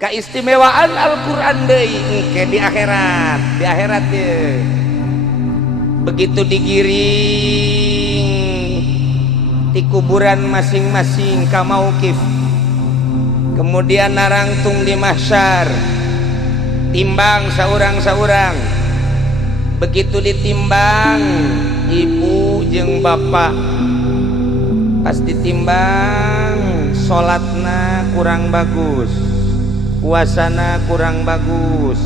Keistimewaan Al-Quran deui ke di akhirat ya. Begitu digiring di kuburan masing-masing ka mauqif, kemudian narangtung di mahsyar, timbang saurang-saurang. Begitu ditimbang ibu jeung bapak, pas ditimbang salatna kurang bagus, puasana kurang bagus,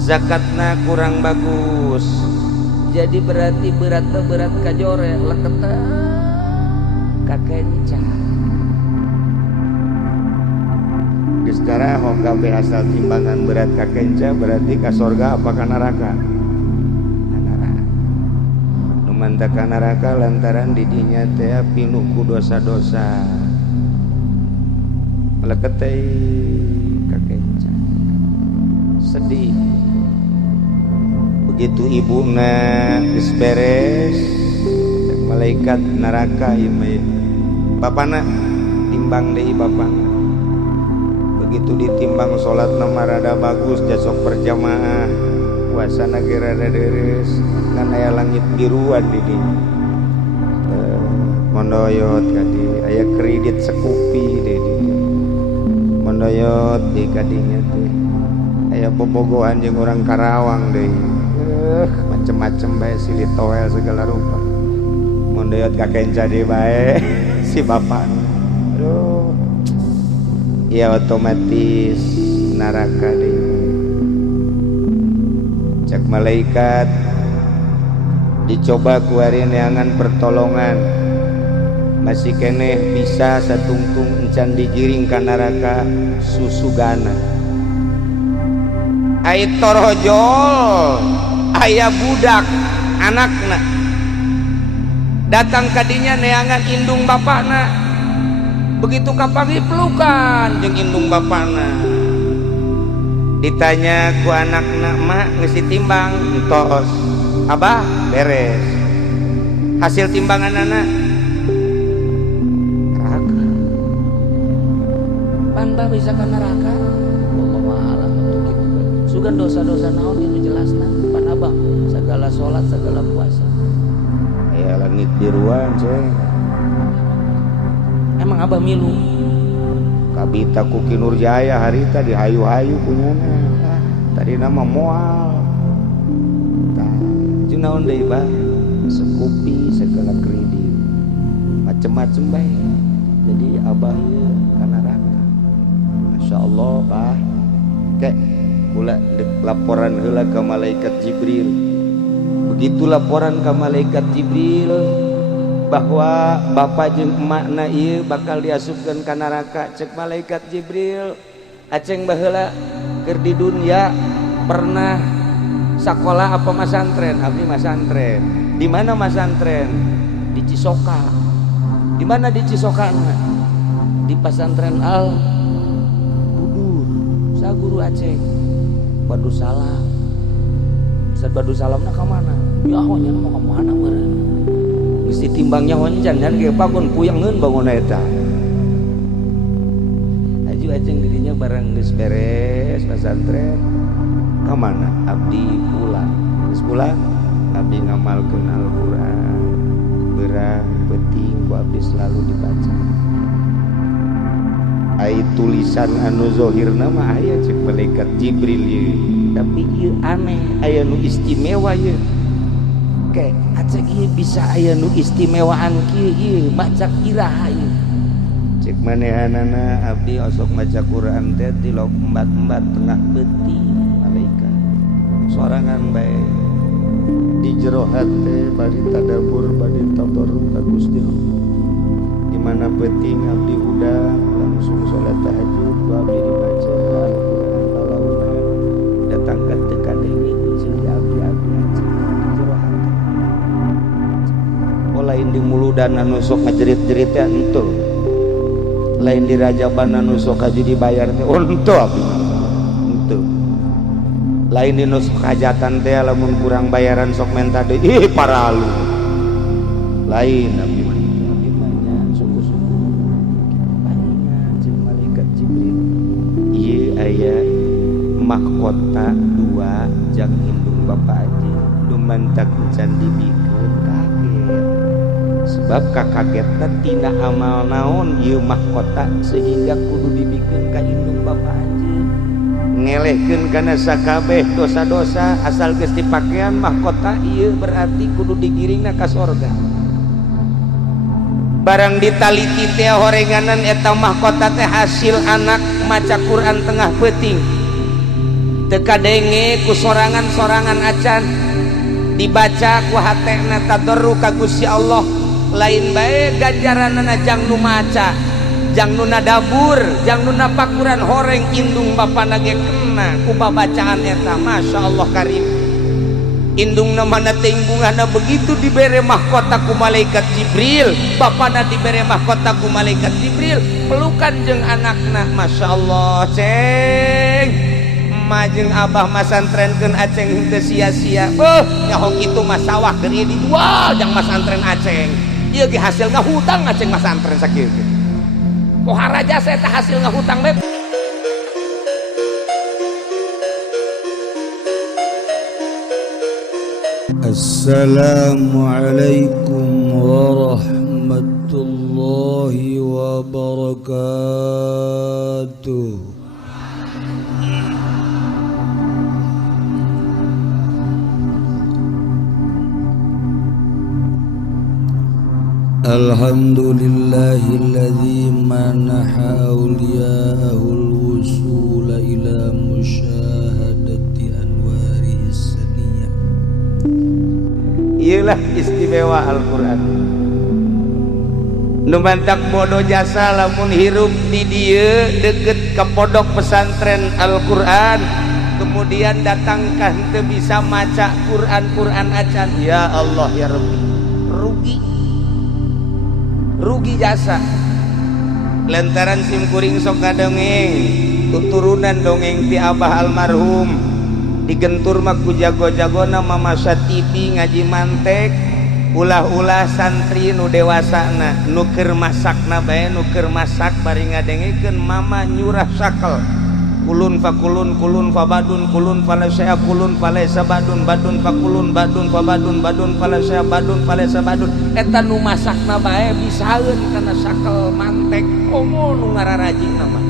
zakatna kurang bagus, jadi berarti berat kajore leketa kakenca. Geus tara hong kabeh asal timbangan berat kakenca berarti ka sorga apa ka neraka? Neraka. Nu mantap ka neraka lantaran di dinya teh pinuh ku dosa-dosa. Leketei kakenca. Sedih. Begitu ibuna geus beres, malaikat neraka ieu bapana timbang deui bapana. Begitu ditimbang salatna marada bagus, jasok berjamaah, puasana ge rada deres, kan aya langit biruan di dieu. Mondoyot ka dieu, aya kredit sekupi di dieu. Mondoyot di kadinya teh aya bobogohan jeung urang Karawang deui. Macem-macem bae silih toel segala rupa. Mondoyot kakenca deui bae si bapak. Aduh. Ya otomatis neraka deui. Cek malaikat dicoba ku ari neangan pertolongan. Masih keneh bisa satungtung encan digiring ka neraka susugana. Ai torojol aya budak anakna datang kadinya neangan indung bapakna, begitu kapangi pelukan jeung indung bapakna. Ditanya ku anakna, mak geus ditimbang? Entos. Abah beres. Hasil timbangan anak neraka. Pan bah bisa ka neraka? Wallahu a'lam kitu. Sugan dosa-dosa naon anu jelasna? Pan abah segala salat, segala puasa. Ya langit biruan coy. Emang abah milu kabita ku Ki Nurjaya harita dihayu-hayu punyana. Tadi nama moal. Tah, jeung naon deui bah? Sekupi segala kredit. Macem-macem bae. Jadi abah ieu ka neraka. Masyaallah bah. Kek kula laporan heula ka malaikat Jibril. Begitu laporan ke malaikat Jibril bahwa bapak jeung emakna ieu bakal diasupkeun ka neraka. Cek malaikat Jibril, aceng baheula keur di dunya pernah sakola apa masantren? Abdi masantren. Di mana masantren? Di Cisoka. Di mana di Cisokana? Di pesantren Al Budur. Sa guru aceng Badu Salam. Ustaz Badu Salamna ka mana? Ya ahonya mau ka mana meureun? Geus ditimbang nyawa jangan ge pagon puyangeun bangun eta. Aju ajeng didinya barang geus beres pesantren. Ka mana? Abdi pulang. Geus pulang abdi ngamalkeun Al-Qur'an. Beurang penting ku abdi selalu dibaca. Ai tulisan anu zahirna mah aya cek malaikat Jibril ieu. Tapi ieu aneh, aya nu istimewa ieu. Ke acek ieu bisa aya nu istimewaan kieu ieu maca qiraah ieu. Cek manehanana abdi osok maca Quran teh ti lombat-embat tengah beuti malaikat. Sorangan bae di jero hate bari tadabur bari tabarruk ka Gusti Allah. Di mana penting abdi udang langsung salat tahajud ku abdi dibaca Al-Qur'an lalaunan datangkan teka deui jeung abdi-abdi aja di jero hate. Oh lain di muludan anu sok ngajerit-jerit teh henteu. Lain di rajaban anu sok kaji dibayar teh henteu abdi. Henteu. Lain di nus hajatan teh lamun kurang bayaran sok menta deui paralu. Lain abdi aya mahkota dua jang indung Bapak Haji dumantak can dibikeun kaget sebab kakagetna tina amal naon ieu mahkota sehingga kudu dibikeun ka indung Bapak Haji ngelehkeun kana sakabeh dosa-dosa asal geus dipakean mahkota ieu berarti kudu digiringna ka sorga barang ditaliti teh horenganan eta mahkota teh hasil anak maca Quran tengah peuting teu kadenge ku sorangan-sorangan acan dibaca ku hatena tadarru ka Gusti Allah lain bae ganjaranna jang nu maca jang nu nadabur jang nu napakuran horeng indung bapana ge kena ku babacaan eta masyaallah karim indungna mana tinggungana begitu dibere mahkota ku malaikat Jibril bapana dibere mahkota ku malaikat Jibril pelukan jeung anakna masyaallah ceng emak jeung abah masantrenkeun aceng teu sia-sia beuh nyaho kitu mah sawah keur ieu dijual jang masantren aceng ieu ge hasil ngahutang aceng masantren sakieu pohara jasa eta hasil ngahutang bae Assalamualaikum warahmatullahi wabarakatuh. Alhamdulillahilladzi manaha awliya'ahul wusula ila musyahadati anwarihi saniyah. Iyalah istimewa Al-Quran nu mantak bodoh jasa lamun hirup di dieu deket ke pondok pesantren Al-Quran kemudian datangkah teu bisa maca Quran acan ya Allah ya Rabbi rugi jasa lantaran simkuring sok ngadongeng tuturunan dongeng ti abah almarhum digentur mah ku jago-jagona mamasa TV ngaji mantek ulah-ulah santri nu dewasana nu keur masakna bae nu keur masak bari ngadengekeun mama nyurah sakel kulun fakulun kulun fabadun kulun falasya kulun falesa badun badun fakulun badun fabadun badun falasya badun falesa badun eta nu masakna bae bisaeun kana sakel mantek komo nu ngararajina mah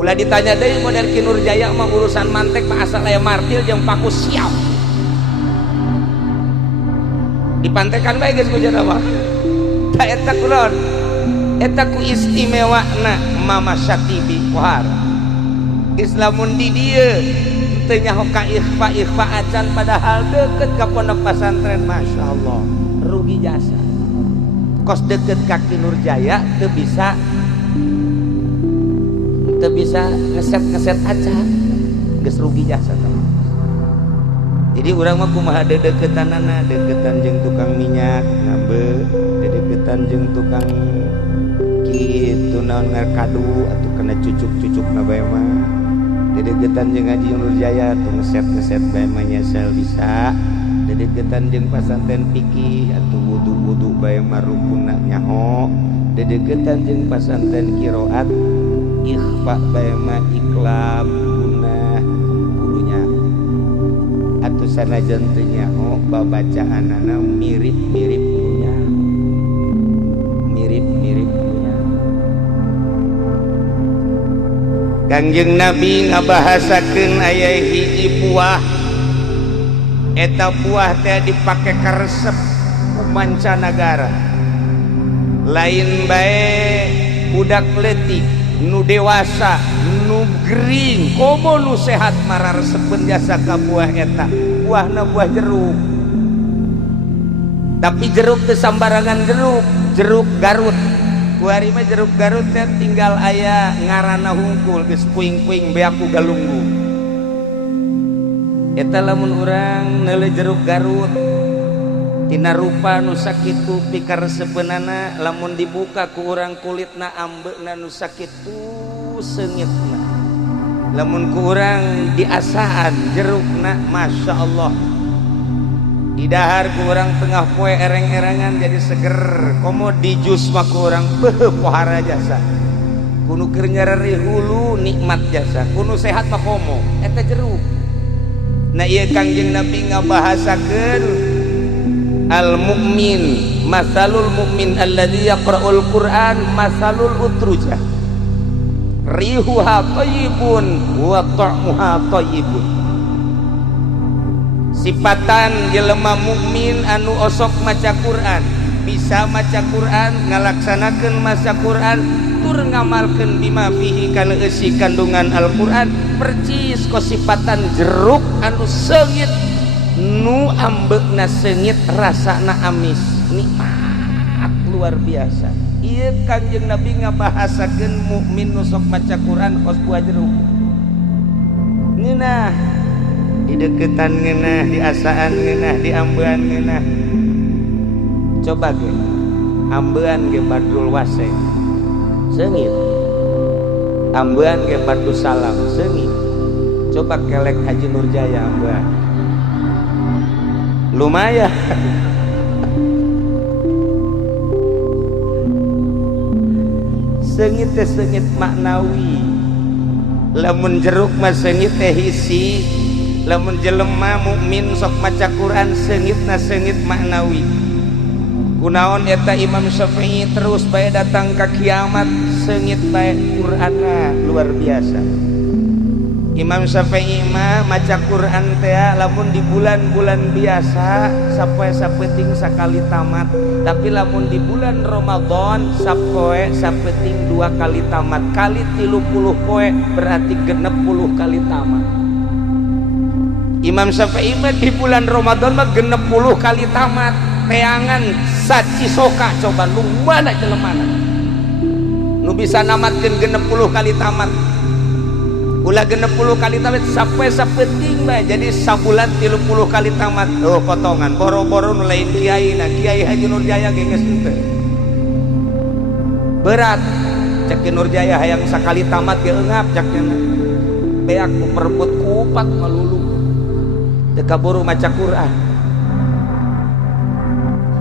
ulah ditanya deui model Ki Nurjaya mah urusan mantek mah asal aya martil jeung paku siap dipantekan bae geus ku jarawa da eta kunaon eta ku istimewana Mama Syatibi pohar Islamun di dieu teu nyaho ka ikhfa acan padahal deket ka pondok pesantren masyaallah rugi jasa kos deket ka Ki Nurjaya teu bisa ngeset acan geus rugi jasa teman. Jadi urang mah kumaha dedeketanana deketan jeung tukang minyak ngambe dedeketan jeung tukang kitu naon ngarkadu atuh kena cucuk-cucukna bae mah dedeketan jeung Haji Nurjaya atuh ngeset bae mah nyesel bisa dedeketan jeung pasantren fikih atuh wudu bae mah rukunna nyaho dedeketan jeung pasantren qiraat ikhfa bae mah iklab gunah kudunya atuh sanajan teu nyaho babacaanana mirip-mirip punya mirip-mirip Kangjeng Nabi ngabahasakeun aya hiji buah eta buah teh dipake karesep ku mancanagara lain bae budak leutik nu dewasa nu gering komo nu sehat mararesepkeun jasa ka buah eta buahna buah jeruk tapi jeruk teu sambarangan jeruk Garut kuari mah jeruk Garut teh tinggal aya ngaranna hungkul geus puing-puing beaku galunggu eta lamun urang neuleuh jeruk Garut tina rupa nu sakitu pikareseupeunana lamun dibuka ku urang kulitna ambeuna nu sakitu seungitna lamun ku urang diasaan jerukna masyaallah di dahar ku urang tengah poe ereng-erengan jadi seger komo di jus mah ku urang beuh pohara jasa kudu keur nyareri hulu nikmat nikmat jasa kuno sehat mah komo eta jeruk. Nah ieu Kangjeng Nabi ngabahasakeun al mukmin masalul mukmin alladzi yaqra'ul Qur'an masalul utrujah rihuha thayyibun wa ta'muha thayyibun. Sifatan jelema mukmin anu osok maca Quran, bisa maca Quran, ngalaksanakeun maca Quran, tur ngamalkeun bima fihi kana eusi kandungan Al-Qur'an, percis ko sifatan jeruk anu seungit nu ambeukna seungit rasana amis, nikmat luar biasa. Ieu Kanjeng Nabi ngabahasakeun mukmin nu sok maca Quran kos buah jeruk. Ngeunah di deketan ngeunah, di asaan ngeunah, di ambean ngeunah. Coba ge ambean ge Badrul Wasek seungit, ambean ge Badrul Salam seungit. Coba kelek Haji Nurjaya ambean lumayan. Seungit teh seungit maknawi, lamun jeruk mah seungit teh hisi, lamun jelema mukmin sok maca Quran seungitna seungit maknawi. Kunaon eta Imam Syafi'i terus bae datang ka kiamat seungit bae Qur'anna luar biasa. Imam Syafi'i mah maca Quran teh lamun di bulan-bulan biasa sapoe sapeting sakali tamat, tapi lamun di bulan Ramadan sapoe sapeting 2 kali tamat, kali 30 poe berarti 60 kali tamat. Imam Syafi'i mah di bulan Ramadan mah 60 kali tamat. Teangan sacisoka coba nu mana jelemana nu bisa namatkeun 60 kali tamat. Ulah 60 kali tamat sampai sapeting bae jadi sabulan 30 kali tamat. Oh potongan boro-boro nu lain kiai na Kiai Haji Nurjaya ge geus teu berat cek Nurjaya hayang sakali tamat ge eungap cak cenah beak ku perebut kupat malulu teu kaburu maca Quran.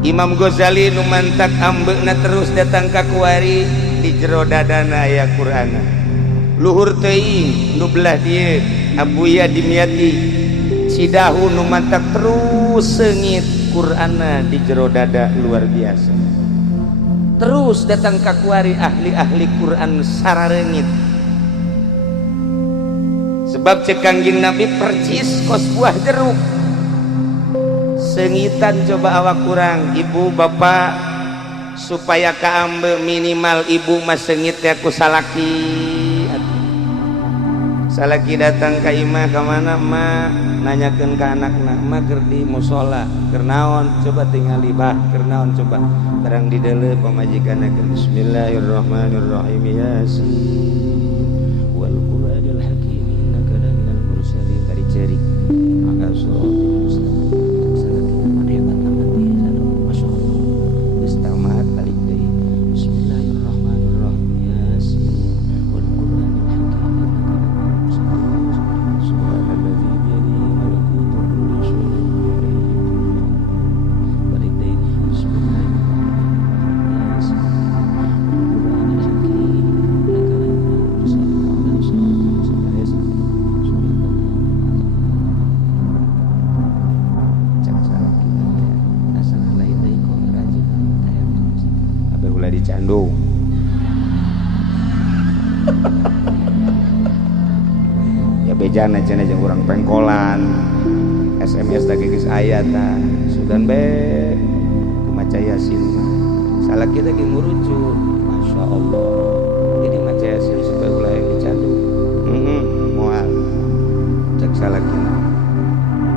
Imam Ghazali nu mantak ambeuna terus datang ka kuari di jero dadana aya Qur'ana. Luhur teuing nu belah dieu Abuya Dimyati Cidahu nu mantak terus seungit Qur'ana di jero dada luar biasa. Terus datang ka kuari ahli-ahli Qur'an sarareungit. Sebab cek Kangjeng Nabi percis kos buah jeruk. Sengitan coba awak kurang ibu bapak supaya kaambe minimal ibu mas sengit ya ku salaki datang ke imah kemana ma nanyakan ke anakna ma keur di musola keur naon coba tingali bah keur naon coba terang di deuleu pamajikanna Bismillahirrahmanirrahim Yasin wal Qur'anil hakim innaka laminal mursalin dari ceri maka dicandu ya bejana cenah jeung urang pengkolan SMS teh geus aya tah sugan be kumaca Yasin salah kita ge ngurucut masyaallah jadi maca Yasin supaya ulah yang dicandu moal cek salah kita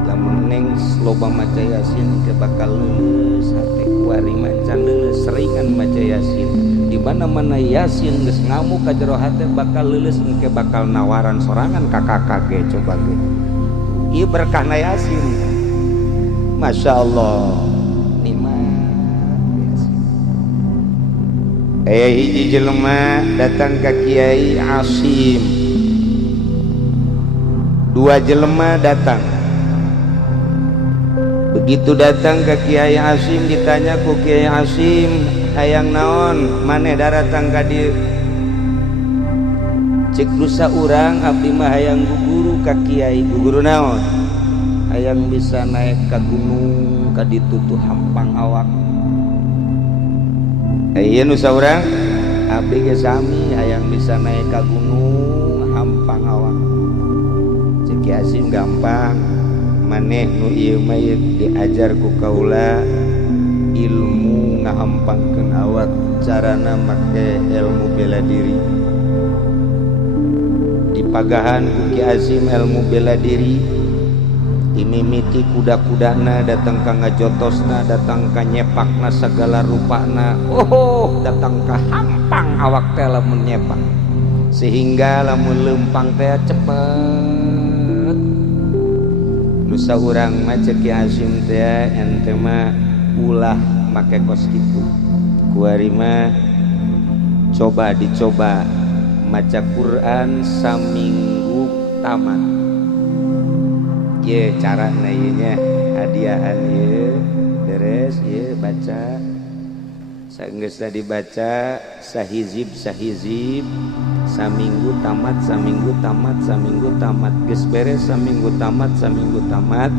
lamun neng loba maca Yasin ke bakal leuleus hate kuari macan leuleus seringan maca Yasin di mana-mana Yasin geus ngamuk ka jero hate bakal leuleus engke bakal nawaran sorangan ka kakak ge coba ge ieu berkahna Yasin masyaallah nikmat Yasin. Aya hiji jelema datang ka Kiai Asim, dua jelema datang. Begitu datang ke Kiai Asim ditanya ku Kiai Asim hayang naon maneh datang ka dieu cek dosa urang abdi mah hayang guguru ka kiai. Guguru naon? Hayang bisa naik ka gunung ka ditu tuh hampang awak. Ieu nu saurang abdi ge sami hayang bisa naik ka gunung hampang awak. Cek Ki Hasim gampang, maneh nu ieu mah diajar ku kaula ilmu ngahampangkeun awak, carana make ilmu bela diri. Dipagahan ku Ki Hasim ilmu bela diri, dimimiti kuda-kudana, datang ka ngajotosna, datang ka nyepakna segala rupana. Oh, datang ka hampang awak teh lamun nyepak, sehingga lamun leumpang teh cepet. Nu saurang mah cek Ki Hasim teh ente mah ulah make kos kitu. Kuari mah coba dicoba maca Quran saminggu tamat. Ye carana ieu nya hadiahan ieu beres ieu baca saenggeus dibaca sahizib saminggu tamat geus beres saminggu tamat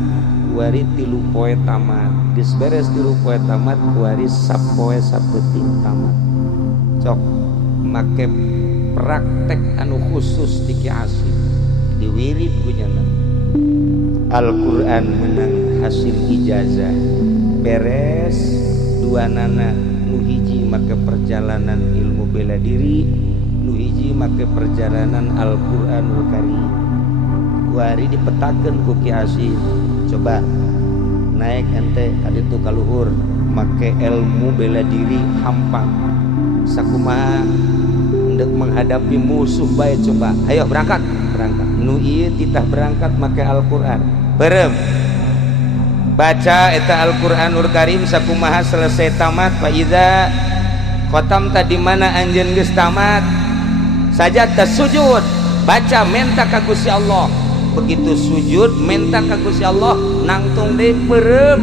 kuari 3 poe tamat geus beres 3 poe tamat kuari sapoe sapeuting tamat. Cok make praktek anu khusus di Ki Hasim diwirid kunyana Al-Quran menang hasil ijazah beres duanana nu hiji make perjalanan ilmu bela diri, nu hiji make perjalanan Al-Quranul Karim. Kuari dipetakeun ku Ki Hasim, coba naik ente kaditu ka luhur make ilmu bela diri hampang sakumaha hendak menghadapi musuh bae. Coba ayo berangkat nu ieu titah berangkat make Al-Quran berem baca eta Al-Quranul Karim sakumaha selesai tamat fa iza khotam tadi mana anjeun geus tamat sajad tasujud baca menta ka Gusti Allah. Begitu sujud menta ka Gusti Allah nangtung deui berem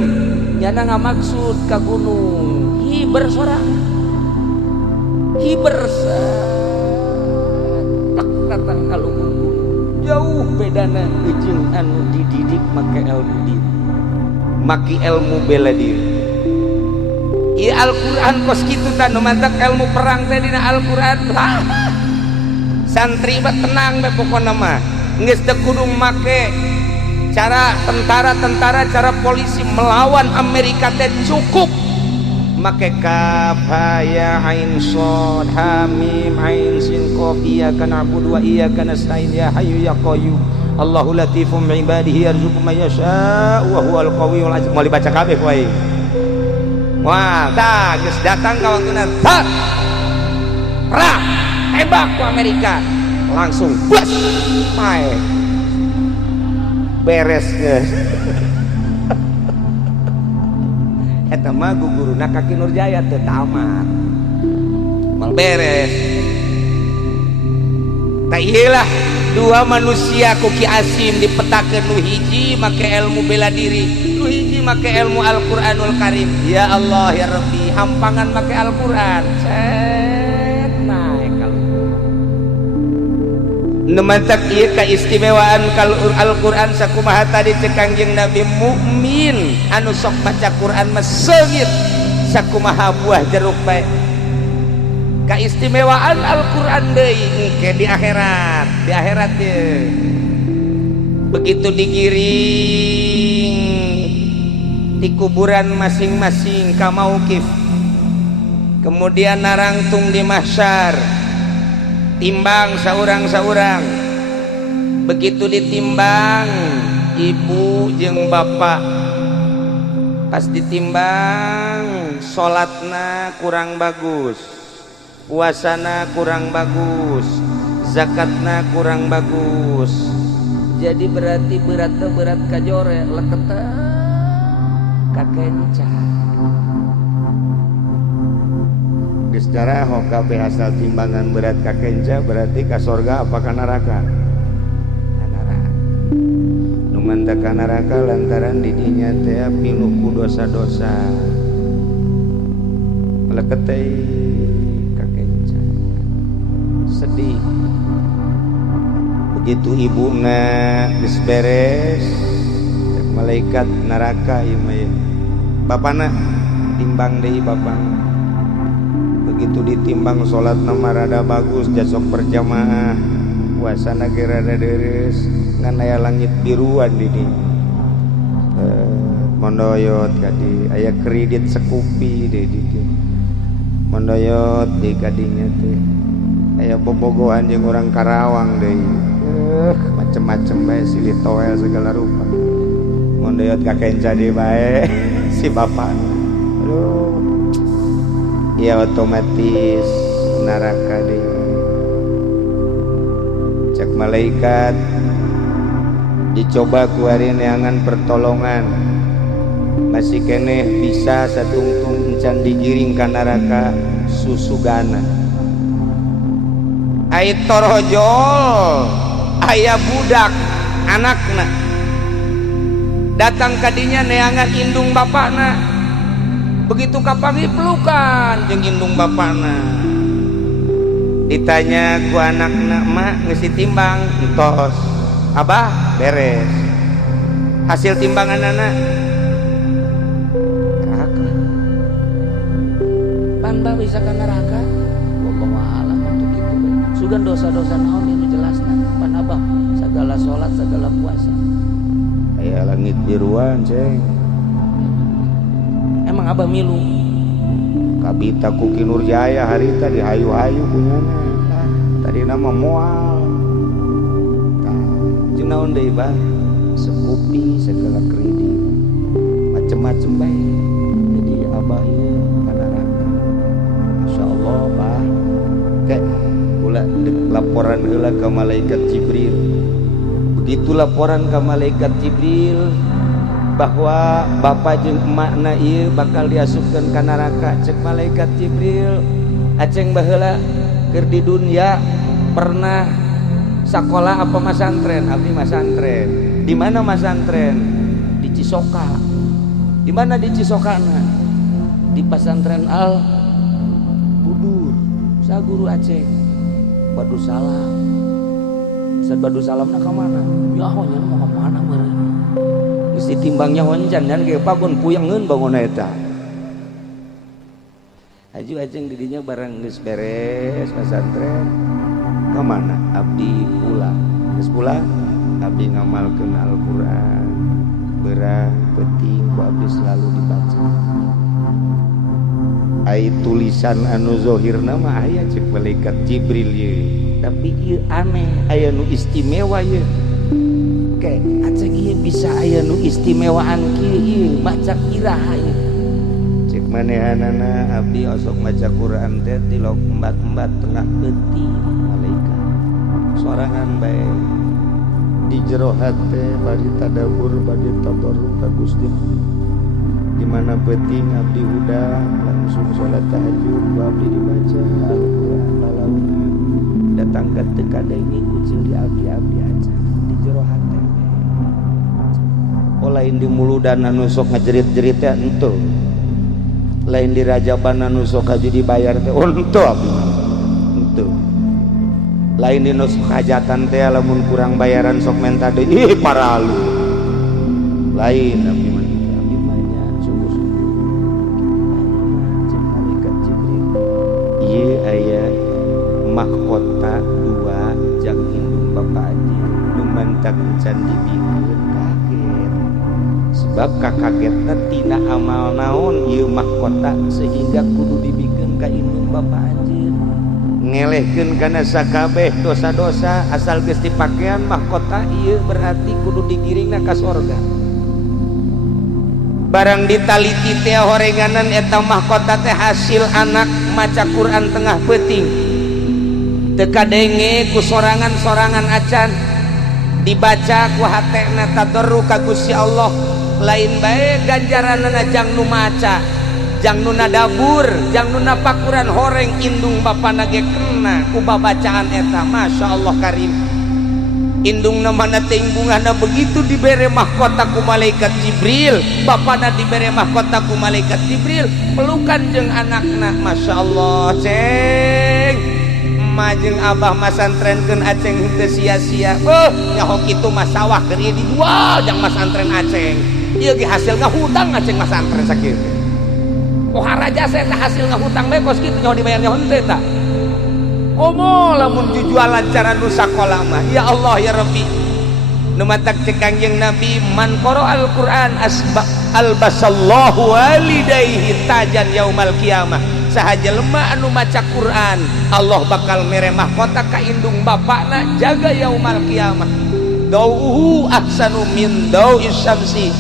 nyana ngamaksud ka gunung hiber sorangan hiber datang ka luhur jauh bedana jeung anu dididik make ilmu diri maki ilmu bela diri. Ieu Al-Quran kos kitu tah nu mantak ilmu perang teh dina Al-Quran. Santri mah tenang bae pokona mah geus teu kudu make cara tentara cara polisi melawan Amerika teh cukup make kaf ha ya ain shad ha mim ain sin qaf iyyaka na'budu wa iyyaka nasta'in ya hayyu ya qayyum Allahu latifum bi ibadihi yarzuqu may yasha wa huwal qawiyyul aziz. Mau dibaca kabeh wae. Wah, tah geus datang ka waktuna tak perang tembak ku Amerika langsung bus mae beres geus. Eta mah guguruna Kaki Nurjaya teu tamat mal beres. Tah ieulah dua manusia ku Ki Hasim dipetakeun nu hiji make ilmu bela diri, nu hiji make ilmu Al-Quranul Karim. Ya Allah ya Rabbi hampangan make Al-Quran set naik kalau nemantak ieu kaistimewaan kal Al-Quran sakumaha tadi cek Kangjeng Nabi mukmin anu sok baca Quran mah seungit sakumaha buah jeruk bae. Kaistimewaan Al-Quran deui engke di akhirat ye. Begitu digiring di kuburan masing-masing ka mauqif, kemudian narangtung di mahsyar timbang saurang-saurang. Begitu ditimbang ibu jeung bapak pas ditimbang salatna kurang bagus, puasana kurang bagus, zakatna kurang bagus, jadi berarti berat kajore leketa kakenca geus cara hoka pe asal timbangan berat kakenca berarti ka sorga apa ka neraka? Neraka. Nu mantap ka neraka lantaran di dinya teh pinuh ku dosa-dosa leketei sedih Begitu ibuna geus beres cek malaikat neraka ieu mah ya. Bapana timbang deui bapana. Begitu ditimbang salatna mah rada bagus jasok berjamaah. Puasana ge rada deres ngan aya langit biruan di dieu. Mondoyot kadi aya kredit sekupi deui di dieu. Mondoyot di kadinya teh aya bobogohan jeung urang Karawang deui. Macem-macem bae silih toel segala rupa. Mondoyot kakenca deui bae si bapak. Aduh. Ya otomatis neraka deui. Cek malaikat dicoba ku ari neangan pertolongan. Masih keneh bisa satungtung encan digiring ka neraka susugana. Ai torojol aya budak anakna datang kadinya neangan indung bapakna. Begitu kapangi pelukan jeung indung bapakna. Ditanya ku anakna, "Mak geus ditimbang?" "Entos." "Abah beres." Hasil timbangan anak neraka. Pan bisa ka neraka? Wallahu a'lam untuk kitu bae. Sugan dosa-dosa naon anu jelasna pan abah sagala salat sagala puasa. Aya langit biruan, ceng. Emang abah milu kabita ku Kinurjaya harita dihayu-hayu kunyana. Tadi nama moal. Jeung naon deui bah? Sekupi segala kredit. Macem-macem bae. Jadi abah ieu ka neraka. Masyaallah bah. Ke ulah laporan heula ka malaikat Jibril. Begitu laporan ka malaikat Jibril bahwa bapak jeung emakna ieu bakal diasupkeun ka neraka. Cek malaikat Jibril, aceng baheula keur di dunya pernah sakola apa masantren? Abdi masantren. Di mana masantren? Di Cisoka. Di mana di Cisokana? Di pesantren Al Budur. Sa guru aceng Badu Salam. Ustaz Badu Salamna ka mana? Ya nya mau ka mana meureun? Geus ditimbangnya wancan dan ge pagon puyangeun bangun eta. Aju ajeng di dinya barang geus beres pesantren. Ka mana? Abdi pulang. Geus pulang, abdi ngamalkeun Al-Qur'an. Beurang penting ku abdi selalu dibaca. Ai tulisan anu zahirna mah aya cek malaikat Jibril ye. Tapi ieu aneh, aya nu istimewa ye. Kayak aceng ieu bisa aya nu istimewaan kieu ieu maca iraha ieu. Cek manehanana abdi osok maca Quran teh tilok embat-embat tengah beuting malaikat. Sorangan bae di jero hate bari tadabur bari tabarruk ka Gusti. Di mana beuting abdi udah langsung salat tahajud abdi dibaca Al-Qur'an lalauna. Datang ka teu kadenge kucing di abdi-abdi aja di jero hate. Oh lain di muludan anu sok ngajerit-jerit teh henteu. Lain di rajaban anu sok haji dibayar teh henteu abdi. Henteu. Lain di nus hajatan teh lamun kurang bayaran sok menta deui paralu. Lain abdi mah abdi mah nya sungguh-sungguh. Cek malaikat Jibril. Ieu aya mahkota dua jang indung bapak aja lumantak can dibikeun kaget. Sebab kakagetna tina amal naon ieu mahkota sehingga kudu dibikeun ka indung bapak anjeun. Ngelehkeun kana sakabeh dosa-dosa asal geus dipakean mahkota ieu berarti kudu digiringna ka sorga. Barang ditaliti teh horenganan eta mahkota teh hasil anak maca Quran tengah peuting. Teu kadenge ku sorangan-sorangan acan dibaca ku hatena tadarru ka Gusti Allah. Lain bae ganjaranna jang nu maca, jang nu nadabur, jang nu napakuran horeng indung bapana ge kena ku babacaan eta. Masyaallah karim. Indungna mana teh bungahna begitu dibere mahkota ku malaikat Jibril, bapana dibere mahkota ku malaikat Jibril, pelukan jeung anakna. Masyaallah ceng emak jeung abah masantrenkeun Aceng teu sia-sia. Nyaho kitu mah sawah keur ieu dijual jang masantren Aceng. Ieu ge hasil ngahutang Aceng masantren sakieu. Pohara jasa eta hasil ngahutang bae kos kitu nyaho dibayar nyaho henteu eta. Komo lamun jujualan cara nu sakola mah. Ya Allah ya Rabbi. Nu matak cek Kangjeng Nabi man qara al-Qur'an albasallahu walidayhi tajan yaumal qiyamah. Sahaja lemah anu maca Quran Allah bakal mere mahkota ka indung bapakna jaga yaumal qiyamah. Dauhu ahsanu min dau'is syamsi.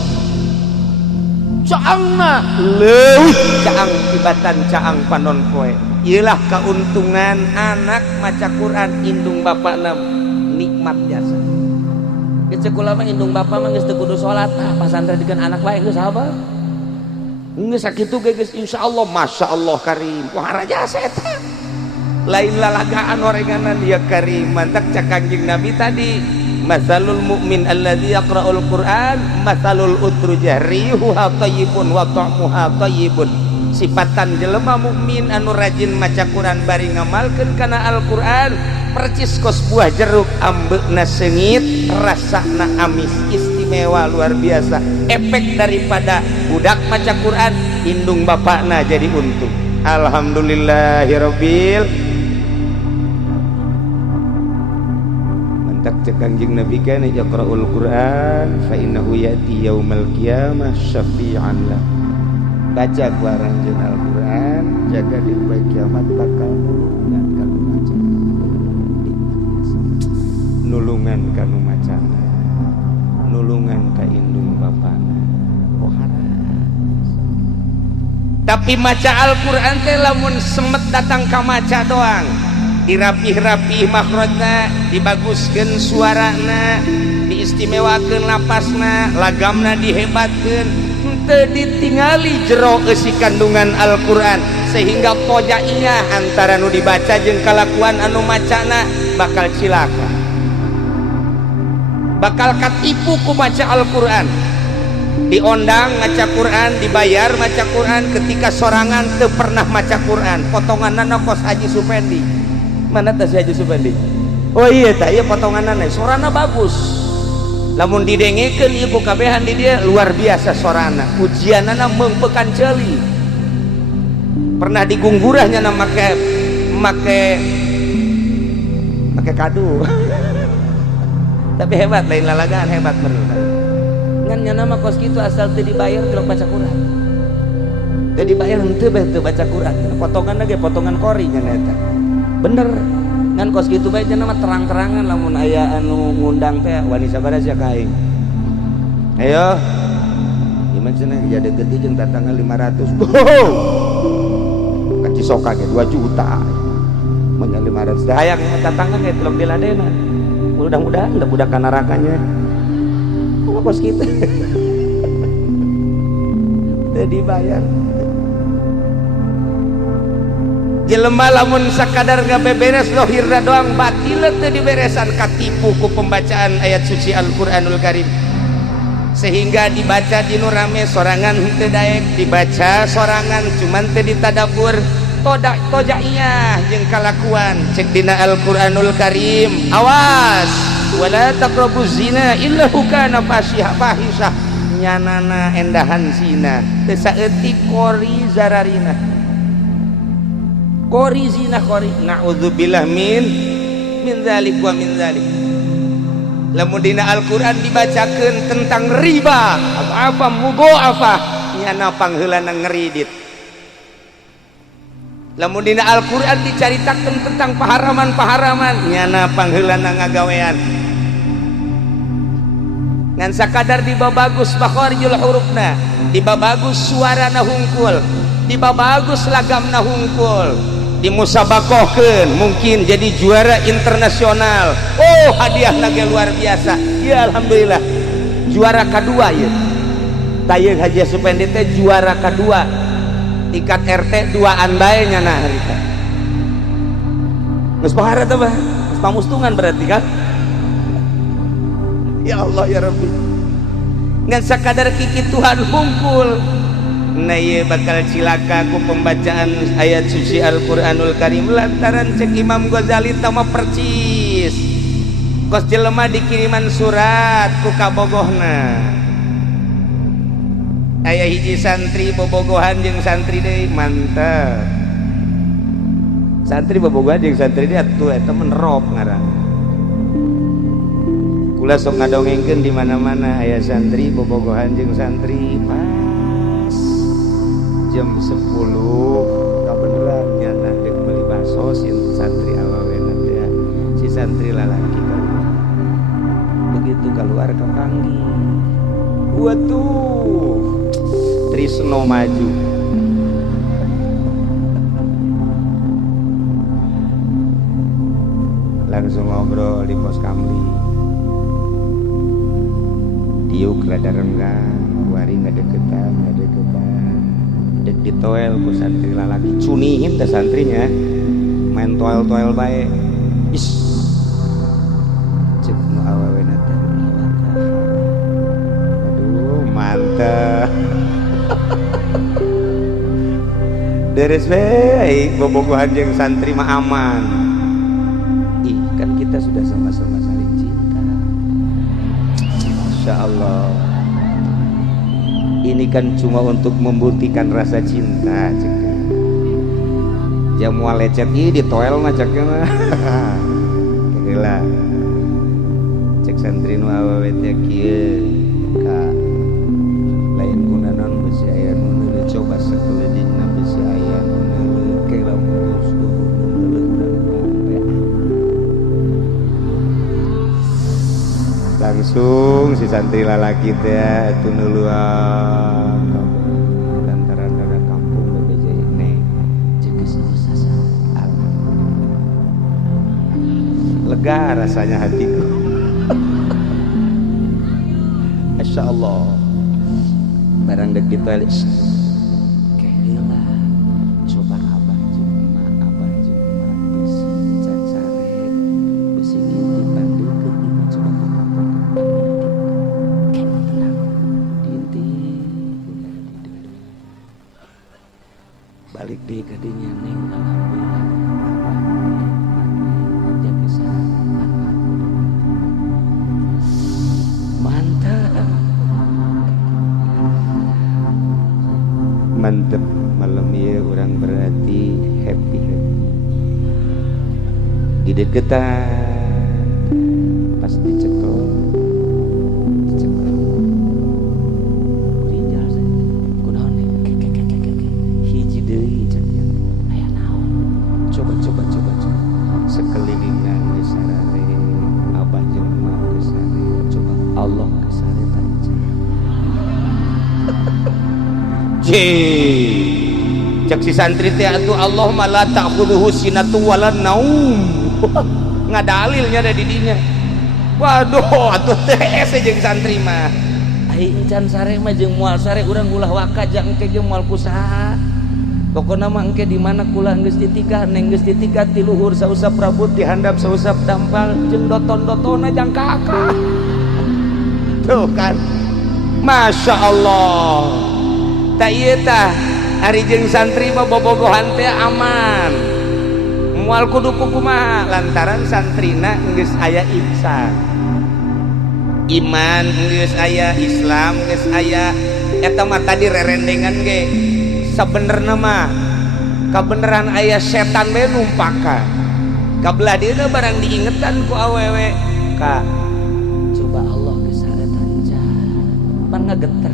Caangna leuwih caang tibatan caang panon poe. Ieulah kauntungan anak maca Quran indung bapakna nikmat jasa. Geus sekolah mah indung bapak mah geus teu kudu salat, pasantren dikeun anak bae geus sabar. Geus sakitu ge geus insyaallah masyaallah karim. Pohara jasa eta. Lain lalagaan orenganan ya karim. Mantak cak Kangjeng Nabi tadi, masalul mu'min alladzi yaqra'ul Qur'an masalul utrujah rihuha thayyibun wa ta'muha thayyibun. Sifatan jelema mukmin anu rajin maca Quran bari ngamalkeun kana Al-Qur'an percis kos buah jeruk ambeuna seungit rasana amis istimewa luar biasa. Efek daripada budak maca Quran indung bapakna jadi untung. Alhamdulillahirabbil. Mantak cek Kangjeng Nabi kana yaqra'ul Qur'an fa innahu yati yaumal qiyamah syafi'an lah. Baca kuaranjeun Al-Quran jaga di poe kiamat bakal nulungan kanu maca nulungan kanu macana nulungan ka indung bapana pohara. Tapi maca Al-Quran teh lamun semet datang ka maca doang dirapih-rapih makhrajna dibaguskeun suarana diistimewakeun lapasna lagamna dihebatkeun teu ditingali jero eusi kandungan Al-Quran sehingga pojaiyah antara nu dibaca jeung kalakuan anu macana bakal cilaka, bakal katipu ku maca Al-Quran. Diondang maca Quran, dibayar maca Quran, ketika sorangan teu pernah maca Quran. Potonganna kos Haji Supendi. Mana teh si Haji Supendi? Oh iya tah ieu potonganna sorana bagus. Lamun didengekeun ieu ku kabehan di dia luar biasa sorana. Ujianana meungpeukan ceuli. Pernah digunggurahnya na make kadu. Tapi hebat lain lalagaan hebat bener. Ngan nya nama kos kitu asal teu dibayar teu baca Quran. Teu dibayar henteu bae teu baca Quran. Potonganna ge potongan kori nya eta. Bener. Ngan kos kitu bae cenah mah terang-terangan lamun aya anu ngundang teh wani sabaraha sia ka aing. Ayo. Iman cenah jadeukeun jeung tatangga 500. Ka Cisoka ge 2 juta. Mun 500 teh hayang tatangga ge telok diladena. Mudah-mudahan da budak ka nerakanya. Kumaha kos kitu. Teu dibayar. Jelema lamun sakadar ngabeberes lohirna doang batil teu diberesan katipu ku pembacaan ayat suci Al-Qur'anul Karim. Sehingga dibaca dinu rame sorangan henteu daek, dibaca sorangan cuman teu ditadabur tojaiyah jeung kalakuan. Cek dina Al-Qur'anul Karim, awas wala taqrabuz zina innahu kana fahisah. Nyanana endahan zina teu saeutik kori zararina. Kori zina kori na'udzubillah min zalik wa min zalik. Lamun dina Al-Qur'an dibacakeun tentang riba apa mudha'afah nyana pangheulana ngeridit. Lamun dina Al-Qur'an dicaritakeun tentang paharaman-paharaman nyana pangheulana ngagawean. Ngan sakadar dibabagus bakharijul hurufna, dibabagus suarana hungkul, dibabagus lagamna hungkul, dimusabakohkeun mungkin jadi juara internasional. Oh hadiahna ge luar biasa. Ya alhamdulillah juara kedua ya. Tayeu Haji Supendi teh juara kedua tingkat RT 2an bae nyana harita. Geus pahara teh bah, geus pamustungan berarti kan. Ya Allah ya Rabbi. Ngan sakadar kiki Tuhan hungkul na ieu bakal cilaka ku pembacaan ayat suci Al-Qur'anul Karim lantaran cek Imam Ghazali tama percis kos jelema dikiriman surat ku kabogohna aya hiji santri bobogohan jeung santri deui mantep santri bobogohan jeung santri deui atuh eta menerop ngaran kula sok ngadongengkeun di mana-mana aya santri bobogohan jeung santri pas jam 10 kabeneran nyana deuk meuli bakso si santri awawena teh si santri lalaki kan begitu keluar ke panggi waduh trisno maju langsung ngobrol di pos kamli diuk rada renggang wari ngadeketan dek ditoel ku santri lalaki cunihin teh santrinya main toel bae is cek nu awawena teh aduh mantep deres bae bobogohan jeung santri mah aman ih kan kita sudah sama-sama saling cinta Masya Allah ini kan cuma untuk membuktikan rasa cinta cek jam mual lecet ih ditoel mah cek mah kira cek santri nu awewe teh kieu ka lain gunanan besi aya nu neuleuh coba sakeuleudingna besi aya nu neuleuh kela putus duhur nu neuleuh urang bae langsung si santri lalaki teh atuh neuluan lantaran ada kampung bebeja ini cegeus sasa lega rasanya hatiku Masya Allah barang dek di toilet kayaknya coba abah jeung emak besi can sare besi ngintip pandeukeun ieu coba kayak tenang diintip balik deui ka dinya neng alhamdulillah abah jaga saha mantep malam ya orang berarti happy di deketan pas dicekel rinjal saya kunaon hiji deui cek aya naon coba sekelilingan geus sarare abah jeung emak geus sarare coba Allah geus sarare tanca cek si santri teh atuh Allahumma la ta'khudhuhu sinatu wala naum ngadalilnya ada di dinya waduh atuh teh jeung santri mah ai encan sare mah jeung moal sare urang ulah waka jang engke jeung moal kusaha pokona mah engke di mana kula geus ditikah neng geus ditikah ti luhur sausap rambut dihandap sausap dampal jeung doton-dotonna jang kakak tuh kan Masya Allah tak iya tah hari jeung santri mah bobogohan teh aman moal kudu kumaha lantaran santrina geus aya ihsan iman geus aya Islam geus aya eta mah tadi rerendengan ge sabenerna mah kabeneran aya setan bae numpakan kabelah dieuna barang diingetan ku awewe ka coba Allah geus saretanca pan ngageter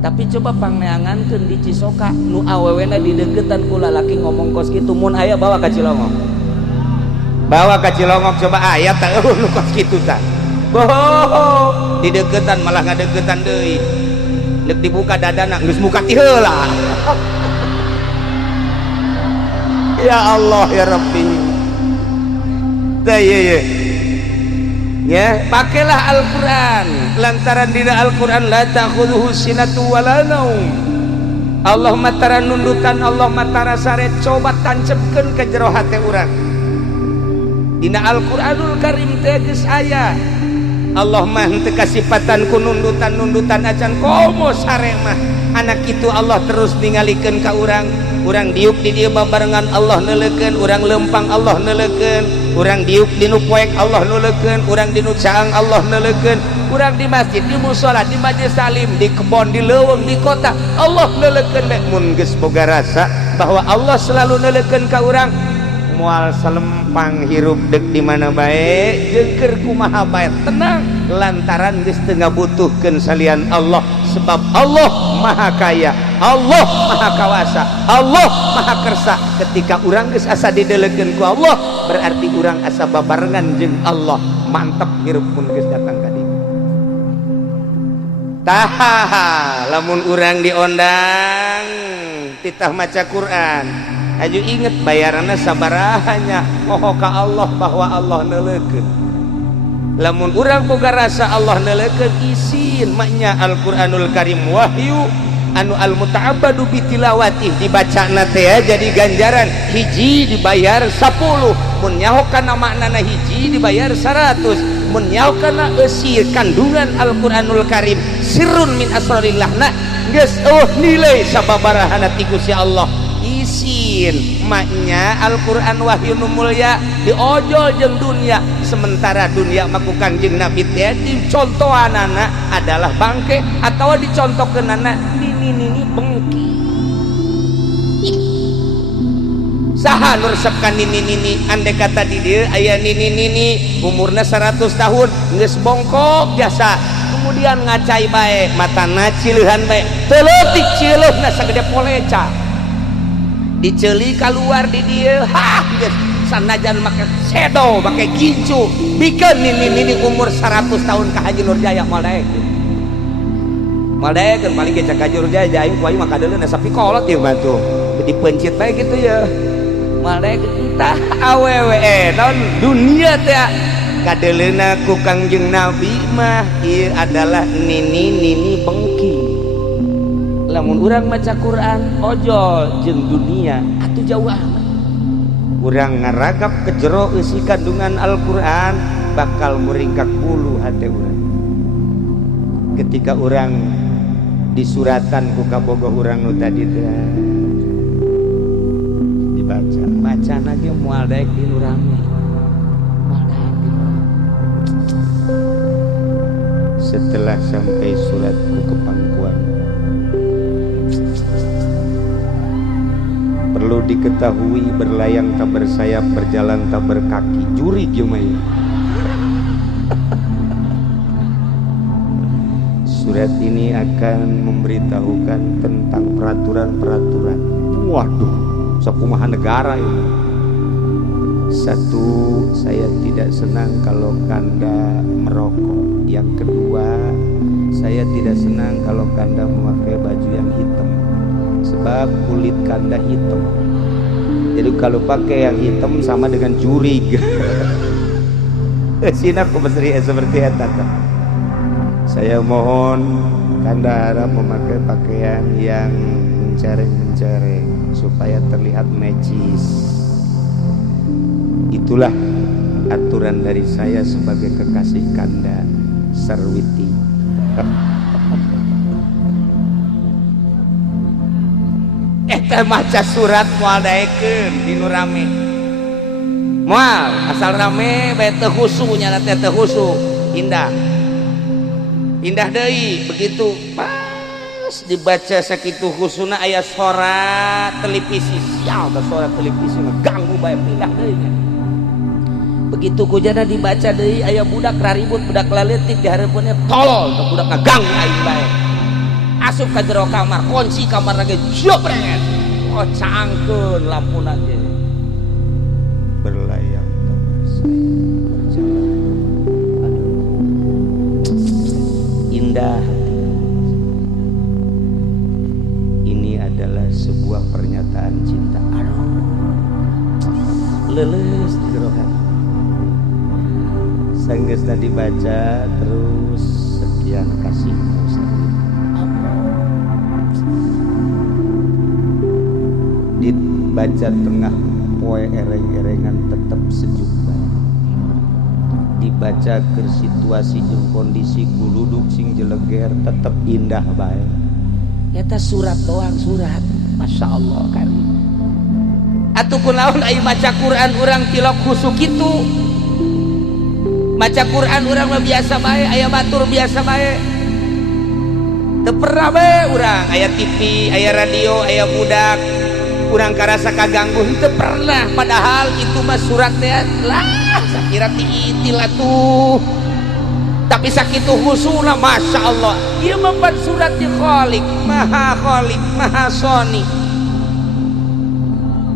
tapi coba pangneangankeun di Cisoka nu awewena di deketan ku lalaki ngomong kos kitu mun aya bawa ka Cilongok coba aya tah nu kos kitu tah boh di deketan malah ngadeketan deui deuk dibuka dadana geus muka ti heula ya Allah ya Rabbi tah ye ya pakailah Al-Quran lantaran dina Al-Quran la ta'khudhuhu sinatu wala naum Allah matara nundutan Allah matara sare coba tancepkeun ka jero hate urang dina Al-Quranul Karim teh geus aya Allah mah teu kasipatan ku nundutan acan komo sare mah anak itu Allah terus ningalikeun ka urang diuk di dieu babarengan Allah neulekeun, urang lempang Allah neulekeun, urang diuk di nu poek Allah neulekeun, urang di nu caang Allah neulekeun, urang di masjid, di mushola, di majelis salim, di kebon, di leuweung, di kota Allah neulekeun we. Mun geus boga rasa bahwa Allah selalu neulekeun ka urang, moal salempang hirup dek di mana bae jeung keur kumaha bae tenang lantaran geus teu ngabutuhkeun salian Allah, sebab Allah maha kaya, Allah maha kawasa, Allah maha kersa. Ketika urang geus asa didelekeun ku Allah berarti urang asa babarengan jeung Allah, mantep hirup mun geus datang ka dieu. Tah lamun urang diondang titah maca Quran aju inget bayaranna sabarahanya moho ka Allah bahwa Allah neulekeun. Lamun urang boga rasa Allah neulekeun isin maknya Al-Qur'anul Karim wahyu anu al-muta'abbadu bitilawatih dibacana teh jadi ganjaran hiji dibayar 10, mun nyaho kana maknana hiji dibayar 100, mun nyaho kana eusir kandungan Al-Qur'anul Karim sirrun min asrarillah na geus nilai sababaraha ti Gusti Allah. Isin maknya Al-Quran wahyu nu mulya diojol jeung dunia, sementara dunia mah ku Kangjeng Nabi teh dicontohanana adalah bangke atawa dicontohkeunana nini bengki. Saha nu resep ka nini andai kata di dieu aya nini umurna 100 tahun geus bongkok biasa, kemudian ngacai bae matana cileuhan bae teu leutik cileuna sagede poleca diceli keluar di dia sanajan make sedo make gincu bikin ini umur 100 tahun ke Haji Nurjaya maldaekeun paling kecak Haji Nurjaya aing ku aing maka deuleu sapi kolot ieu bantu dipencit bae kitu ya maldaekeun entah awewe naon dunia teh kadeleuna ku Kangjeng Nabi mah ieu adalah nini bengki. Lamun urang maca Quran ojol jeung dunia atuh jauh amat. Urang ngaragap ke jero isi kandungan Al-Quran bakal muringkak bulu hate urang. Ketika urang disuratan ku kabogoh urang nu tadi teh dibaca bacana ge moal daek di nu rame. Setelah sampai suratku ke pangkuan, perlu diketahui berlayang tak bersayap, berjalan tak berkaki, juri gimana? Surat ini akan memberitahukan tentang peraturan-peraturan. Waduh, sakumaha negara ini. Satu, saya tidak senang kalau Kanda merokok. Yang kedua, saya tidak senang kalau Kanda memakai baju yang hitam, sebab kulit Kanda hitam. Jadi kalau pakai yang hitam sama dengan jurig. Sina kumasri seperti itu. Saya mohon Kanda harap memakai pakaian yang mencereng-mencereng supaya terlihat necis. Itulah aturan dari saya sebagai kekasih Kanda Sarwiti. Eta maca surat moal daekeun dinu rame. Moal asal rame bae teu husu nya teh teu husu, indah. Indah deui begitu pas dibaca sakitu husuna aya suara televisi. Sial teh suara televisi ngaganggu bae pindah deui nya. Begitu kujana dibaca deui aya budak raribut budak laletik di hareupeunnya tolol teh budak ngaganggu aing bae. Asup ka jero kamar, kunci kamar lagi jebret. Oh cangkeun lampuna ge. Berlayang tak bersayap, berjalan. Aduh. Indah hati. Ini adalah sebuah pernyataan cinta. Aduh. Leuleus di jero hati. Sanggeusna dibaca terus sekian kasihmu. Dibaca tengah poe ereng-erengan tetap sejuk. dibaca ke situasi jeung kondisi kuluduk sing jeleger tetep indah bae. Eta surat doang surat, masya Allah kan. Atuh kunaon aya maca Quran urang tilok khusuk kitu. Maca Quran urang mah biasa bae, aya batur biasa bae. Teu pernah bae urang aya TV, aya radio, aya budak urang karasa kaganggu teu pernah, padahal itu mah surat teh lah sakira tiitil atuh. Tapi sakitu husuna masya Allah ieu mah surat di Khalik Maha Soni.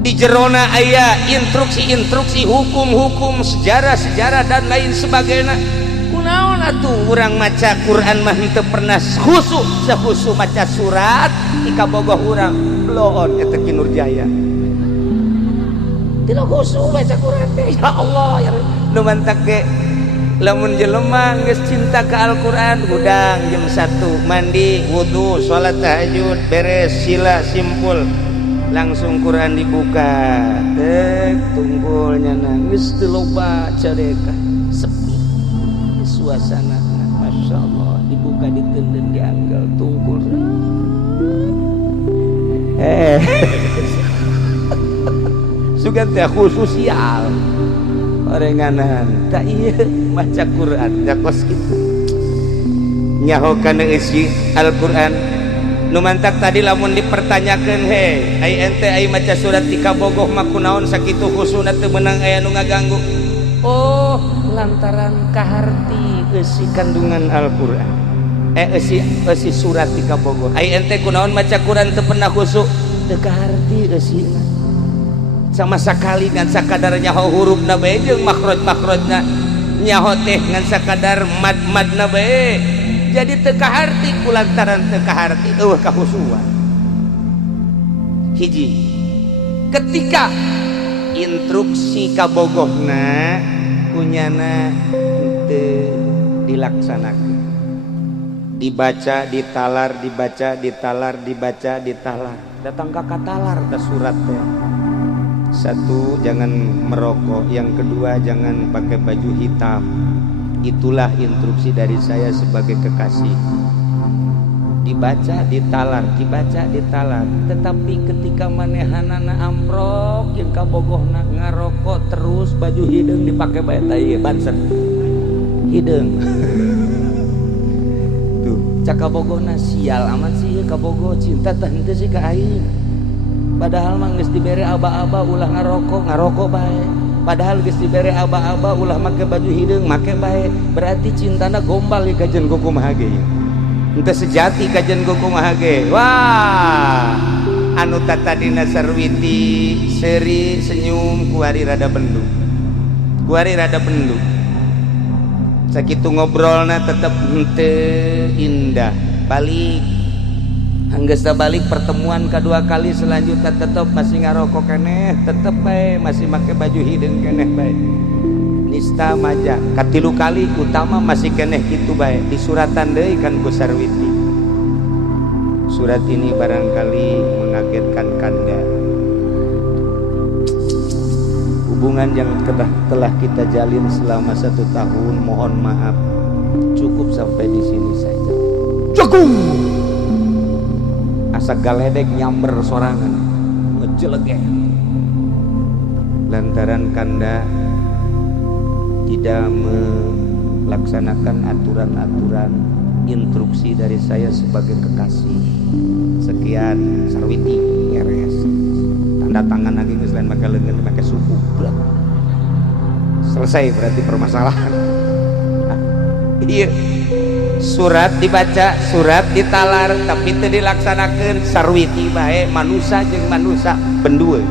Di jerona aya instruksi-instruksi, hukum-hukum, sejarah-sejarah dan lain sebagainya. Kunaon atuh urang maca Quran mah teu pernah khusyuk sahusu maca surat di kabogoh urang bloon eta Ki Nurjaya. Tidak khusyuk baca Quran teh ya Allah ya nu mantak ge lamun jelema geus cinta ka Al-Qur'an hudang jam 1 mandi wudu salat tahajud beres sila simpul langsung Quran dibuka tek tunggulnya nangis teu loba baca sepi suasana masya Allah dibuka ditenden dianggal tunggul sugan teh khususial orenganan tak iya maca Quran jakos kitu nyaho kana isi Al-Qur'an nu mantak tadi lamun dipertanyakeun he ai ente ai maca surat di kabogoh mah kunaon sakitu khusuna teu meunang aya nu ngaganggu. Oh lantaran kaharti isi kandungan Al-Qur'an isi surat di kabogoh. Ai ente kunaon maca Quran teu pernah khusyuk teu kaharti eusina sama sakali ngan sakadar nyaho hurufna bae jeung makhraj-makhrajna nyaho teh ngan sakadar mad-madna bae jadi teu kaharti kulantaran teu kaharti eueuh kahusuan. Hiji ketika instruksi kabogohna kunyana teu dilaksanakeun dibaca ditalar dibaca ditalar dibaca ditalar datang ka katalar da surat teh. Satu, jangan merokok. Yang kedua, jangan pakai baju hitam. Itulah instruksi dari saya sebagai kekasih. Dibaca, ditalar, dibaca, ditalar. Tetapi ketika manehanana amprok yang kabogohna ngarokok terus baju hideung dipakai bae teh banser. Hideung. Tuh, cak kabogohna sial amat sih kabogoh cinta teh henteu sih ka aing. Padahal mah geus dibere aba-aba ulah ngarokok bae. Padahal geus dibere aba-aba ulah make baju hideung make bae. Berarti cintana gombal di kajen kukumaha ge. Henteu sejati kajen kukumaha ge. Wah, anu tatadina sarwiti seri senyum kuari rada bendu. Kuari rada bendu. Sakitu ngobrolna tetep henteu indah. Balik anggeus balik pertemuan kedua kali selanjutnya tetap masih ngarokok keneh tetep bae masih make baju hideung keneh bae nista maja katilu kali utama masih keneh kitu bae disuratan deui kan ku Sarwiti. Surat ini barangkali mengagetkan Kanda. Hubungan yang telah kita jalin selama 1 tahun mohon maaf cukup sampai di sini saja. Cukup. Asa galedek nyamber sorangan ngejelegeh lantaran Kanda tidak melaksanakan aturan-aturan instruksi dari saya sebagai kekasih. Sekian Sarwiti beres tanda tangan lagi geus lain make leungeun make suku selesai berarti permasalahan. Iya surat dibaca, surat ditalar, tapi teu dilaksanakeun Sarwiti bae manusa jeung manusa bendue.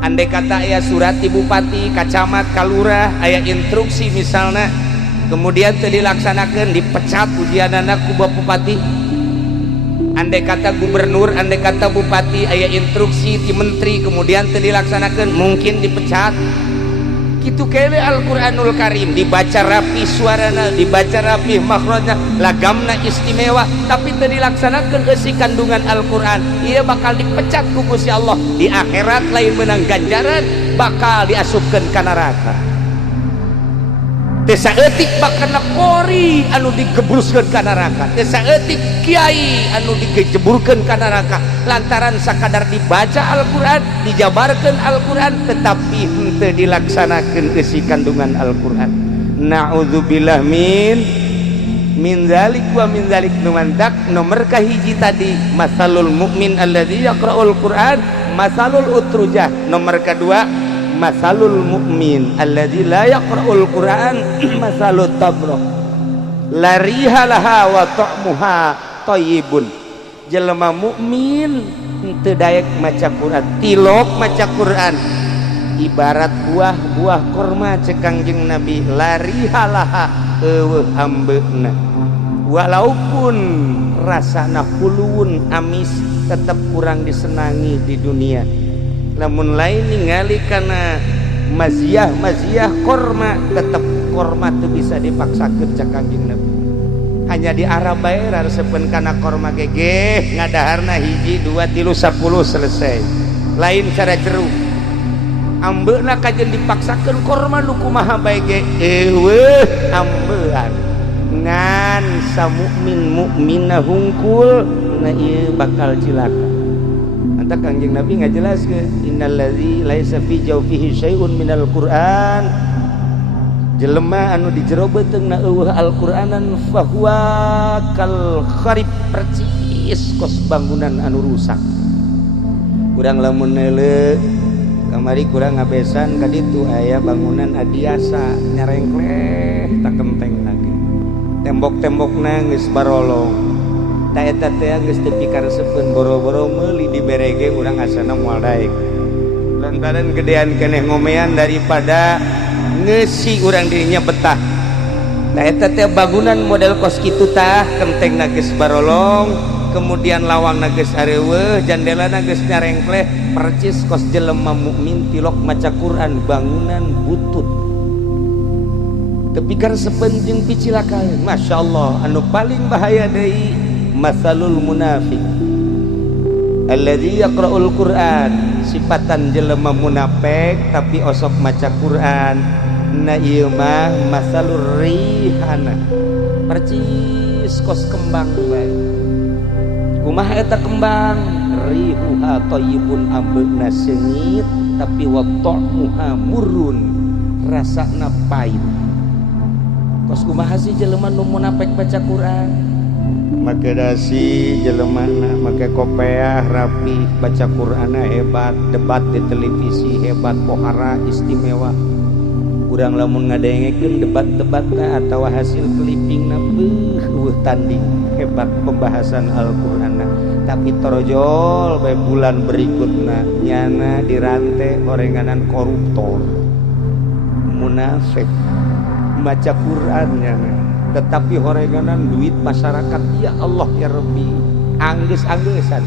Andai kata aya surat di bupati, kacamat, kalurah, aya instruksi misalnya, kemudian teu dilaksanakeun dipecat ujianana ku bupati. Andai kata gubernur, andai kata bupati, aya instruksi ti menteri, kemudian teu dilaksanakeun mungkin dipecat. Kitu kele Al-Qur'anul Karim dibaca rapi suarana, dibaca rapi makhrajna, lagamna istimewa, tapi teu dilaksanakeun eusi kandungan Al-Qur'an, ieu bakal dipecat ku Gusti Allah. Di akhirat lain menang ganjaran, bakal diasupkeun ka neraka. teu saeutik bakana kori anu digebruskeun ka neraka, teu saeutik kiai anu dijeburkeun ka neraka lantaran sakadar dibaca Al-Qur'an, dijabarkeun Al-Qur'an tetapi henteu dilaksanakeun isi kandungan Al-Qur'an. Na'udzubillah min zalik wa min zalik. Numandak nomor kahiji tadi masalul mukmin alladzi yaqra'ul Qur'an, masalul utrujah. Nomor kedua masalul mukmin alladzi la yaqra'ul Qur'an, masalut tamrah la riha laha wa ta'muha thayyibun. Jelema mukmin teu daek maca Qur'an, tilok maca Qur'an ibarat buah-buah kurma cek Kangjeng Nabi, la riha laha eueuh ambeuna walaupun rasana huluun amis tetap kurang disenangi di dunia. Lamun lain ningali kana maziah korma, tetap korma tuh bisa dipaksakeun cak Kangjeng Nabi. Hanya di Arab bae resepkeun kana korma gegeh ngadaharna 1 2 3 10 selesai. Lain cara jeruk. Ambeuna kajen dipaksakeun korma nu kumaha bae ge eueuh ambean. Ngan sa mukminna hungkul na ieu bakal cilaka. Anta Kangjeng Nabi ngajelaskeun innallazi laisa fi jawfihi syai'un minal Qur'an, jelema anu di jero beuteungna eueuh Al-Qur'anan fahuwa kal kharib, percis kos bangunan anu rusak. Urang lamun neuleuh kamari kurang ngabesan ka ditu aya bangunan adiasa nyarengkleh tak kenteng lagi. Tembok-tembokna geus barolong. Ta eta teh geus teu pikaresepkeun boro-boro meuli diberege urang asana moal daek. Lantaran gedean keneh ngomean daripada ngeusi urang dirinya betah. Ta eta teh bangunan model kos kitu tah kentengna geus barolong, kemudian lawangna geus areueuh, jandelana geus nyarengkleh, percis kos jelema mukmin tilok maca Quran bangunan butut. Tapi kan sepenting picilaka, masyaallah. Anu paling bahaya deui masalul munafik alladzi yaqra'ul Qur'an, sifatan jelema munafik tapi osok maca Quran. Na ieu mah masalur rihana, percis kos kembang bae. Kumaha eta kembang? Rihuha thayyibun, ambeuna seungit tapi wa ta'muha murrun, rasana pait. Kos kumaha sih jelema nu munafik baca Quran? Make dasi jelemana make kopiah rapi, baca Qur'ana hebat, debat di televisi hebat, pohara istimewa. Urang lamun ngadengekeun debat-debat atawa hasil clippingna beuh tanding hebat pembahasan Al-Qur'anna. Tapi torojol bae bulan berikutna nyana dirante gorenganan koruptor munafik baca Qur'annya, tetapi horenganan duit masyarakat. Ya Allah ya Rabbi, anggeus-anggeusan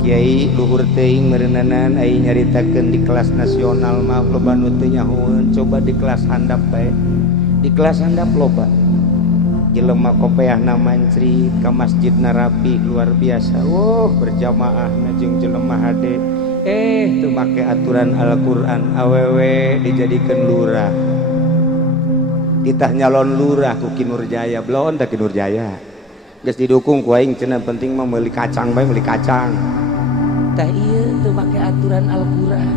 Kiai luhur teuing meureunana ai nyaritakeun di kelas nasional mah loba nu teu nyahoeun, coba di kelas handap bae. Di kelas handap loba jelema kopeahna mancri ka masjidna rapi luar biasa. Berjamaahna jeung jelema hade teu make aturan Al-Qur'an, awewe dijadikeun lurah. Ditah nyalon lurah ku Kinur Jaya, belon teh Kinur Jaya. Geus didukung ku aing cenah, penting mah meuli kacang bae, meuli kacang. Tah ieu teu make aturan Al-Qur'an.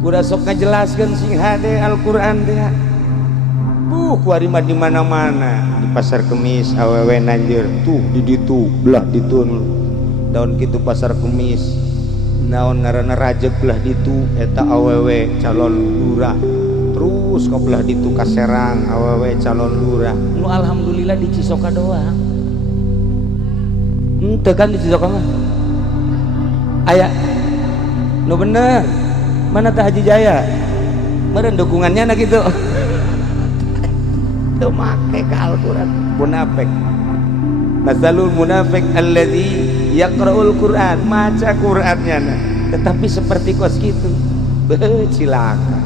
Kuda sok ngajelaskeun sing hade Al-Qur'an teh. Kuari mah di mana-mana, di pasar Kemis awewe nanjeur, tuh di ditu belah ditun. Daun kitu pasar Kemis. Naon ngaranna rajeg belah ditu eta awewe calon lurah. Terus ka belah ditu ka Serang awewe calon lurah. Nu alhamdulillah di Cisoka doang. Henteu kan di Cisoka mah. Aya nu bener. Mana teh Haji Jaya? Meureun dukungannya na kitu. Teu make ka Al-Qur'an munafik. Masalul munafik alladzi yaqra'ul Qur'an, maca Qur'annya na, tetapi seperti kos kitu cilaka.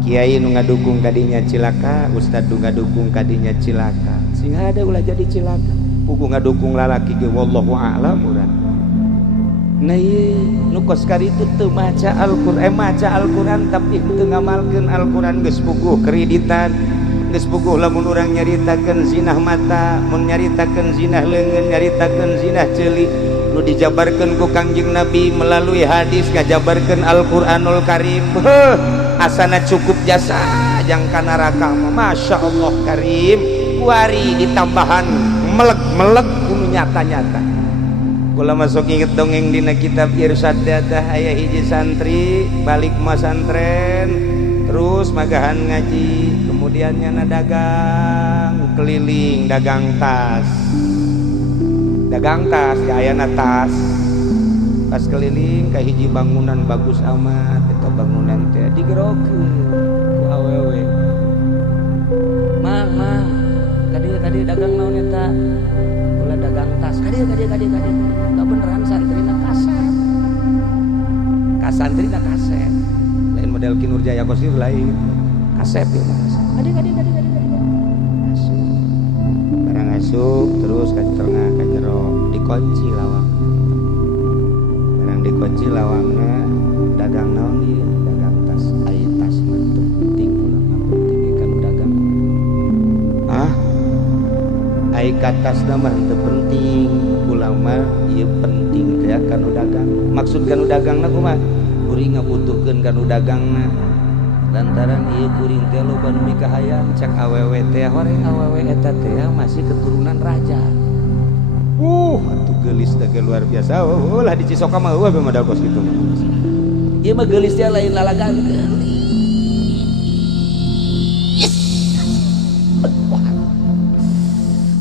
Kiai nu ngadukung kadinya cilaka, ustad nu ngadukung kadinya cilaka, sing ada ulah jadi cilaka. Pugu ngadukung lalaki ge wallahu a'lam urang. nah ieu nu kos karitu teu maca Al-Qur'an tapi teu ngamalkeun Al-Qur'an geus puguh kreditan, geus puguh lamun urang nyaritakeun zinah mata, mun nyaritakeun zinah leungeun, nyaritakeun zinah ceuli nu dijabarkeun ku Kangjeng Nabi melalui hadis ngajabarkeun Al-Qur'anul Karim. Asana cukup jasa jangka neraka mah masyaallah karim, kuari ditambahan melek-melek kudu nyata-nyata. Kula masuk inget dongeng dina kitab Irsyad Dadah aya hiji santri balik masantren terus magahan ngaji, kemudian nyana dagang keliling, dagang tas ya ayana tas pas keliling ka hiji bangunan bagus amat, eta bangunan teh digerokeun ku awewe. Mang kadi dagang naon eta? Kula dagang tas. Kadi da beneran santrina kaset. Kasantrina kaset. Lain model Ki Nurjaya Qosir lain. Kaset ieu mah. Kadi. Masuk. Barang asup terus ka tengah ka jero dikunci lawang. Barang dikunci lawangna dagang naon ieu? Dagang tas. Ai tas mah teu penting kula mah penting kan dagang. Ai katasna mah teu penting, ulama ieu penting teh kanu dagang. Maksud kanu dagangna kumaha? Kuring ngabutuhkeun kanu dagangna. Lantaran ieu kuring teh loba nu mikahayang cak awewe teh horeng awewe eta teh masih keturunan raja. Atuh geulis teh luar biasa. Lah di Cisoka mah eueuh modal kos kitu. Ieu mah geulis teh lain lalagan geulis.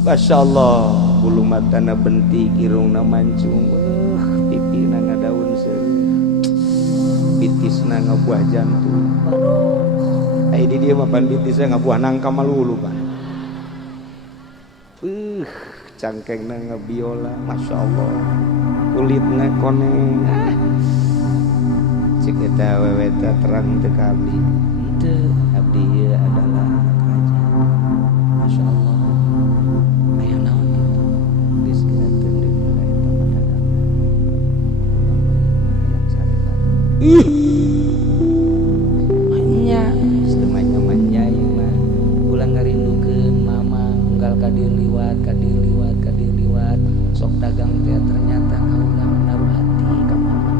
Masya Allah, bulu matana bentik, irungna mancung, pipina ngadaun seueuh, bitisna ngabuah jantung. Ai di dieu mah pan bitisna ngabuah nangka malulu pan. Cangkengna ngabiola, Masya Allah, kulitna koneng. Cik eta awewe teh terang teu ka abdi. Henteu, abdi ieu adalah anak raja. Masya Allah. Setemanya manjai mah pulang ngarindukeun mama unggal kadieu liwat sok dagang teh ternyata ngaulang naruh hati ka mama.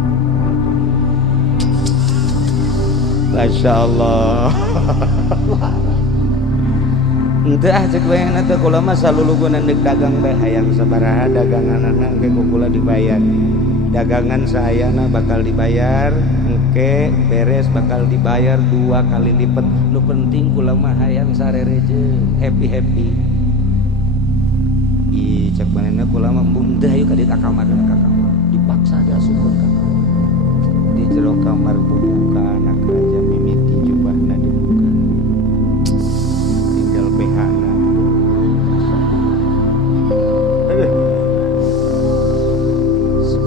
Masya Allah. Henteu cek bayangna teh kula mah salulugunan deuk dagang teh hayang sabaraha daganganna engke kula dibayar. Dagangan sayana bakal dibayar, engke beres bakal dibayar 2 kali lipat. Nu penting kula mah hayang sarere jeung happy. Ih cek manehna kula mah mundah ayo ka dieu ka kamar dipaksa diasupkeun ka kamar. Di jero kamar buka anak raja mimiti jubahna dibuka. Tinggal BH-na.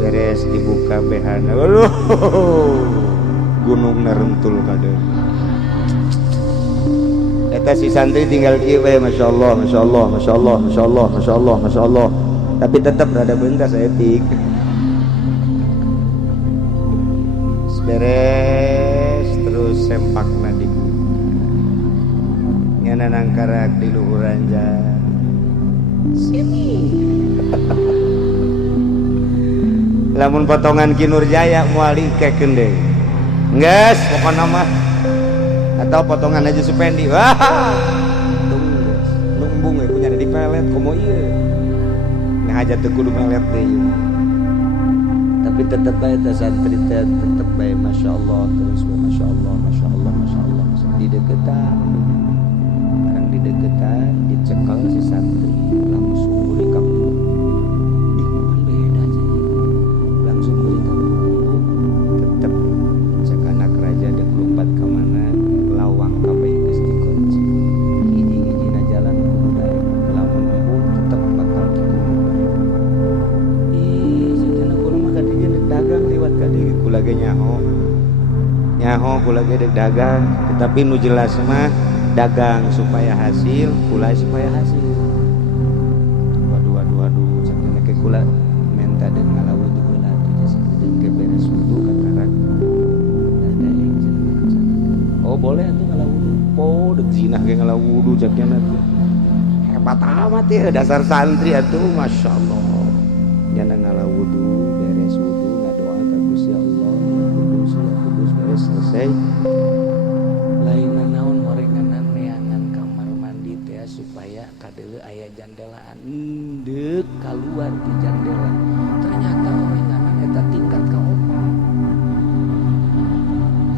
Beres dibuka behana, waduh, gunungna rentul kade. Eta si santri tinggal ieu we, masya Allah. Tapi tetap rada bentas etik. Beres terus sempakna dibuka. Nyana nangkarak di luhuran jalan. Sini. Lamun potongan Ki Nurjaya moal dikekeun deui. Geus pokona mah atau potongan aja Supendi. Wah. Tunggus. Lumbung we punya di pelet komo ieu. Ngahaja teu kudu melet deui. Tapi tetep bae teh santri teh tetep bae masyaallah terus we masyaallah. Di deketan. Barang di deketan dicekal si santri langsung beri kampung. Nyaho kula ge dagang, tetapi nu jelas mah dagang supaya hasil, kula supaya hasil. Waduh, sakjana ke kula menta deung ngalawuh heula oh boleh atuh ngalawudu oh dek zinah ge ngalawudu cakna teh hebat amat ya dasar santri atuh masya Allah nyana ngalawudu beres wudu ngadoa ka Gusti Allah kudus beres selesai lainna naon morenganan neangan kamar mandi teh supaya kadeuleu aya jandelaan deuk kaluar di jandela ternyata morenganan eta tingkat kaopat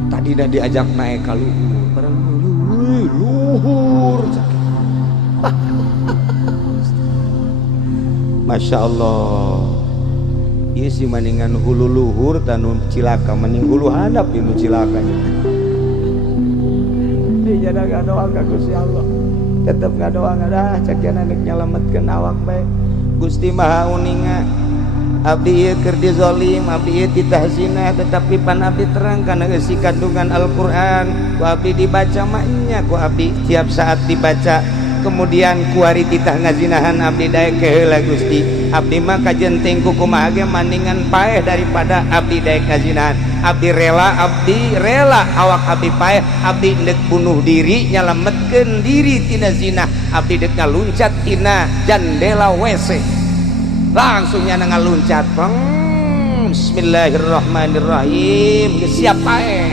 tadi dah diajak naik ka luhur bareng luhur Masya Allah iya sih maningan hulu luhur tanu cilaka maning hulu handap ini cilakanya dia jangan ngadoang ka Gusti Allah tetep ngadoang dah cakian anak nyalametkeun awak bae Gusti Maha Uninga abdi ieu keur dizolim abdi ieu ditahzina tetapi pan abdi terang kana isi kandungan Al-Qur'an ku abdi dibaca mah nya ku abdi tiap saat dibaca kemudian kuari titah ngazinahan abdi daek keheula Gusti abdi mah kajenteng ku kumaha ge mandingan paeh daripada abdi daek ngazinahan abdi rela awak abdi paeh abdi deuk bunuh diri nyalametkeun diri tina zina abdi deuk ngaluncat tina jandela WC langsung nyana ngaluncat bismillahirrahmanirrahim geus siap paeh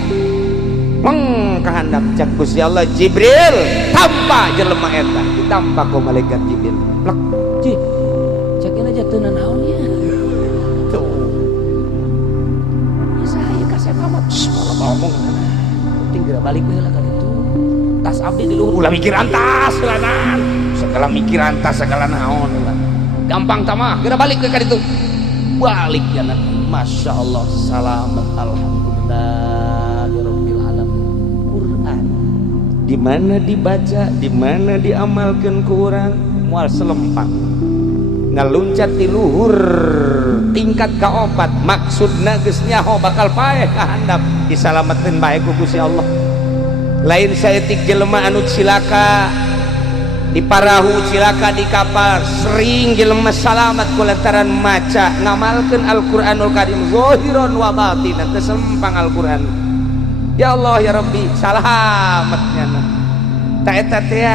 kahandap cak Gusti Allah Jibril tampa jelema eta ditampa ku malaikat Jibril plek cih cakeun aja teu nanaonnya tuh saya kasih amat malah ngomong penting geura balik heula ka ditu tas abdi di luhur ulah mikiran tas heulan segala mikiran tas segala naon heulan gampang tamah geura balik ka ditu balik ya Masya Allah salamet alhamdulillah di mana dibaca, di mana diamalkan ke orang moal selempang ngaluncat di luhur tingkat kaopat maksudna geus nyaho bakal paeh kahandap disalametkeun bae ku Gusti Allah lain saeutik jelema anu cilaka di parahu cilaka di kapal sering jelema salamet ku lantaran maca ngamalkeun Al-Qur'anul Karim zahiran wa batinan teu selempang Al-Qur'an ya Allah ya Rabbi salametnya tak eta teh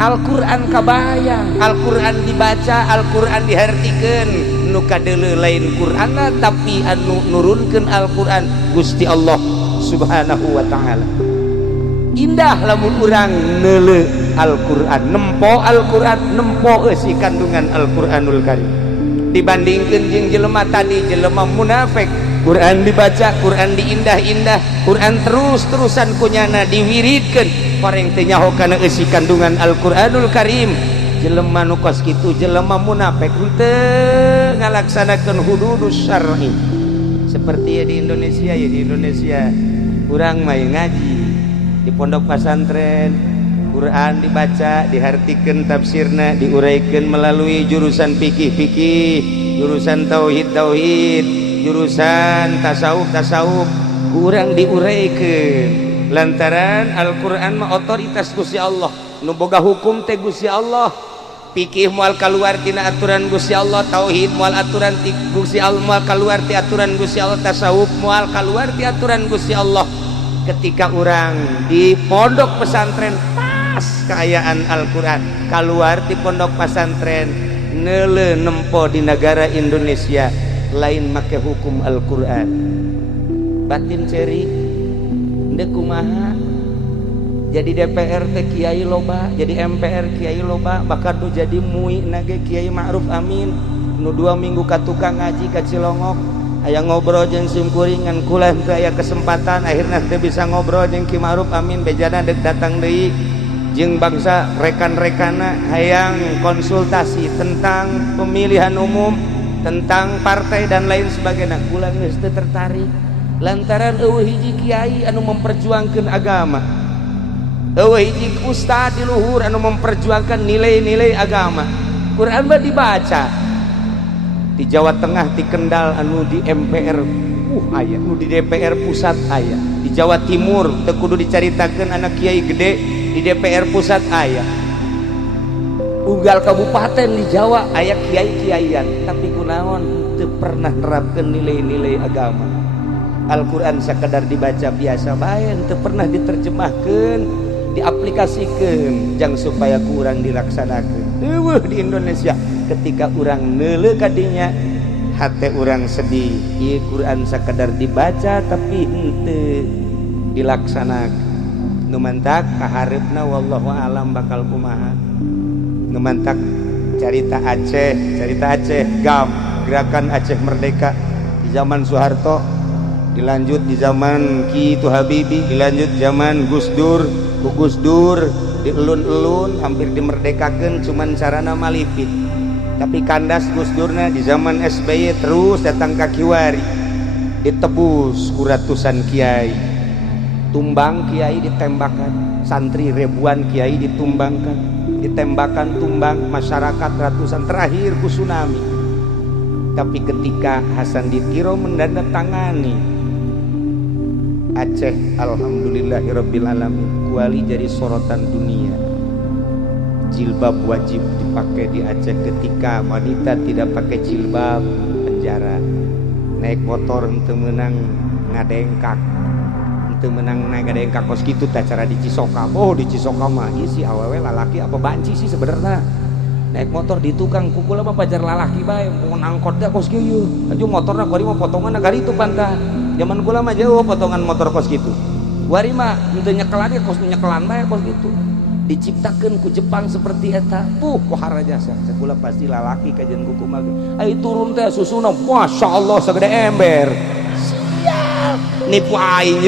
Al-Qur'an kabayang Al-Qur'an dibaca Al-Qur'an dihartikeun nu kadeuleu lain Qur'anna tapi anu nurunkeun Al-Qur'an Gusti Allah Subhanahu wa taala indah lamun urang neuleu Al-Qur'an nempo Al-Qur'an nempo eusi kandungan Al-Qur'anul Karim dibandingkeun jeung jelema tadi jelema munafik Quran dibaca, Quran diindah-indah, Quran terus-terusan kunyana diwiridkeun pareng teu nyaho kana eusi kandungan Al-Qur'anul Karim jelema nu kos kitu jelema munafik henteu ngalaksanakeun hududus syar'i seperti ya di Indonesia urang mah ngaji di pondok pesantren Quran dibaca dihartikeun tafsirna diuraykeun melalui jurusan fikih jurusan tauhid jurusan tasawuf kurang diuraikeun lantaran Al-Qur'an mah otoritas Gusti Allah nu boga hukum teh Gusti Allah fikih moal kaluar tina aturan Gusti Allah tauhid moal aturan ti Gusti Allah moal kaluar ti aturan Gusti Allah tasawuf moal kaluar ti aturan Gusti Allah ketika orang di pondok pesantren pas keayaan Al-Qur'an kaluar ti pondok pesantren neuleuh nempo di negara Indonesia lain make hukum Al-Qur'an batin ceri ndek kumaha jadi DPR teh kiai loba jadi MPR kiai loba bakal nu jadi MUI nage Kiai Ma'ruf Amin nu 2 minggu ka tukang ngaji ka Cilongok aya ngobrol jeung simkuring ngan kula teu aya kesempatan akhirna teu bisa ngobrol jeung Ki Ma'ruf Amin bejana dek datang deui jeung bangsa rekan-rekanna hayang konsultasi tentang pemilihan umum tentang partai dan lain sebagainya kula geus teu tertarik lantaran eueuh hiji kiai anu memperjuangkeun agama eueuh hiji ustad di luhur anu memperjuangkan nilai-nilai agama Quran mah dibaca di Jawa Tengah di Kendal anu di MPR aya nu di DPR pusat aya di Jawa Timur teu kudu dicaritakeun anak kiai gede di DPR pusat aya unggal kabupaten di Jawa aya kiai-kiaian tapi kunaon teu pernah nerapkeun nilai-nilai agama Al-Quran sekedar dibaca biasa bae teu pernah diterjemahkan, diaplikasikan jang supaya kurang dilaksanakan. Eueuh di Indonesia ketika urang neuleuh kadinya hate urang sedih. Ieu Quran sekedar dibaca tapi henteu dilaksanakan. Nu mantak kahareupna wallahu alam bakal kumaha. Nu mantak carita Aceh GAM, Gerakan Aceh Merdeka di zaman Soeharto, dilanjut di zaman Ki Itu Habibie, dilanjut zaman Gus Dur, di elun-elun hampir dimerdekakan cuman sarana malipit. Tapi kandas Gus Durna di zaman SBY terus datang ke Kiwari, ditebus ku ratusan kiai, tumbang kiai ditembakan, santri ribuan kiai ditumbangkan, ditembakkan tumbang masyarakat ratusan, terakhir ku tsunami. Tapi ketika Hasan Ditiro mendandatangani Aceh, alhamdulillahirabbil alamin, kuali jadi sorotan dunia. Jilbab wajib dipakai di Aceh. Ketika wanita tidak pakai jilbab, penjara. Naik motor henteu meunang ngadengkak, henteu meunang ngadengkak kos kitu teh cara di Cisoka. Oh di Cisoka mah ieu si awewe lalaki apa banci sih sebenarnya. Naik motor di tukang pukul apa pajar lalaki bae, mau nangkot da kos kieu. Aju motorna kuari mah potongan gari itu pantah. Zaman kula mah jauh potongan motor kos gitu. Kuari mah henteu nyekelan kos nyekelan bae kos gitu. Diciptakan ku Jepang seperti eta. Ku harajasa. Sakula pasti lalaki kajian kuku mah. Ai turun teh susuna, masya Allah segede ember. Siap. Nipu aing.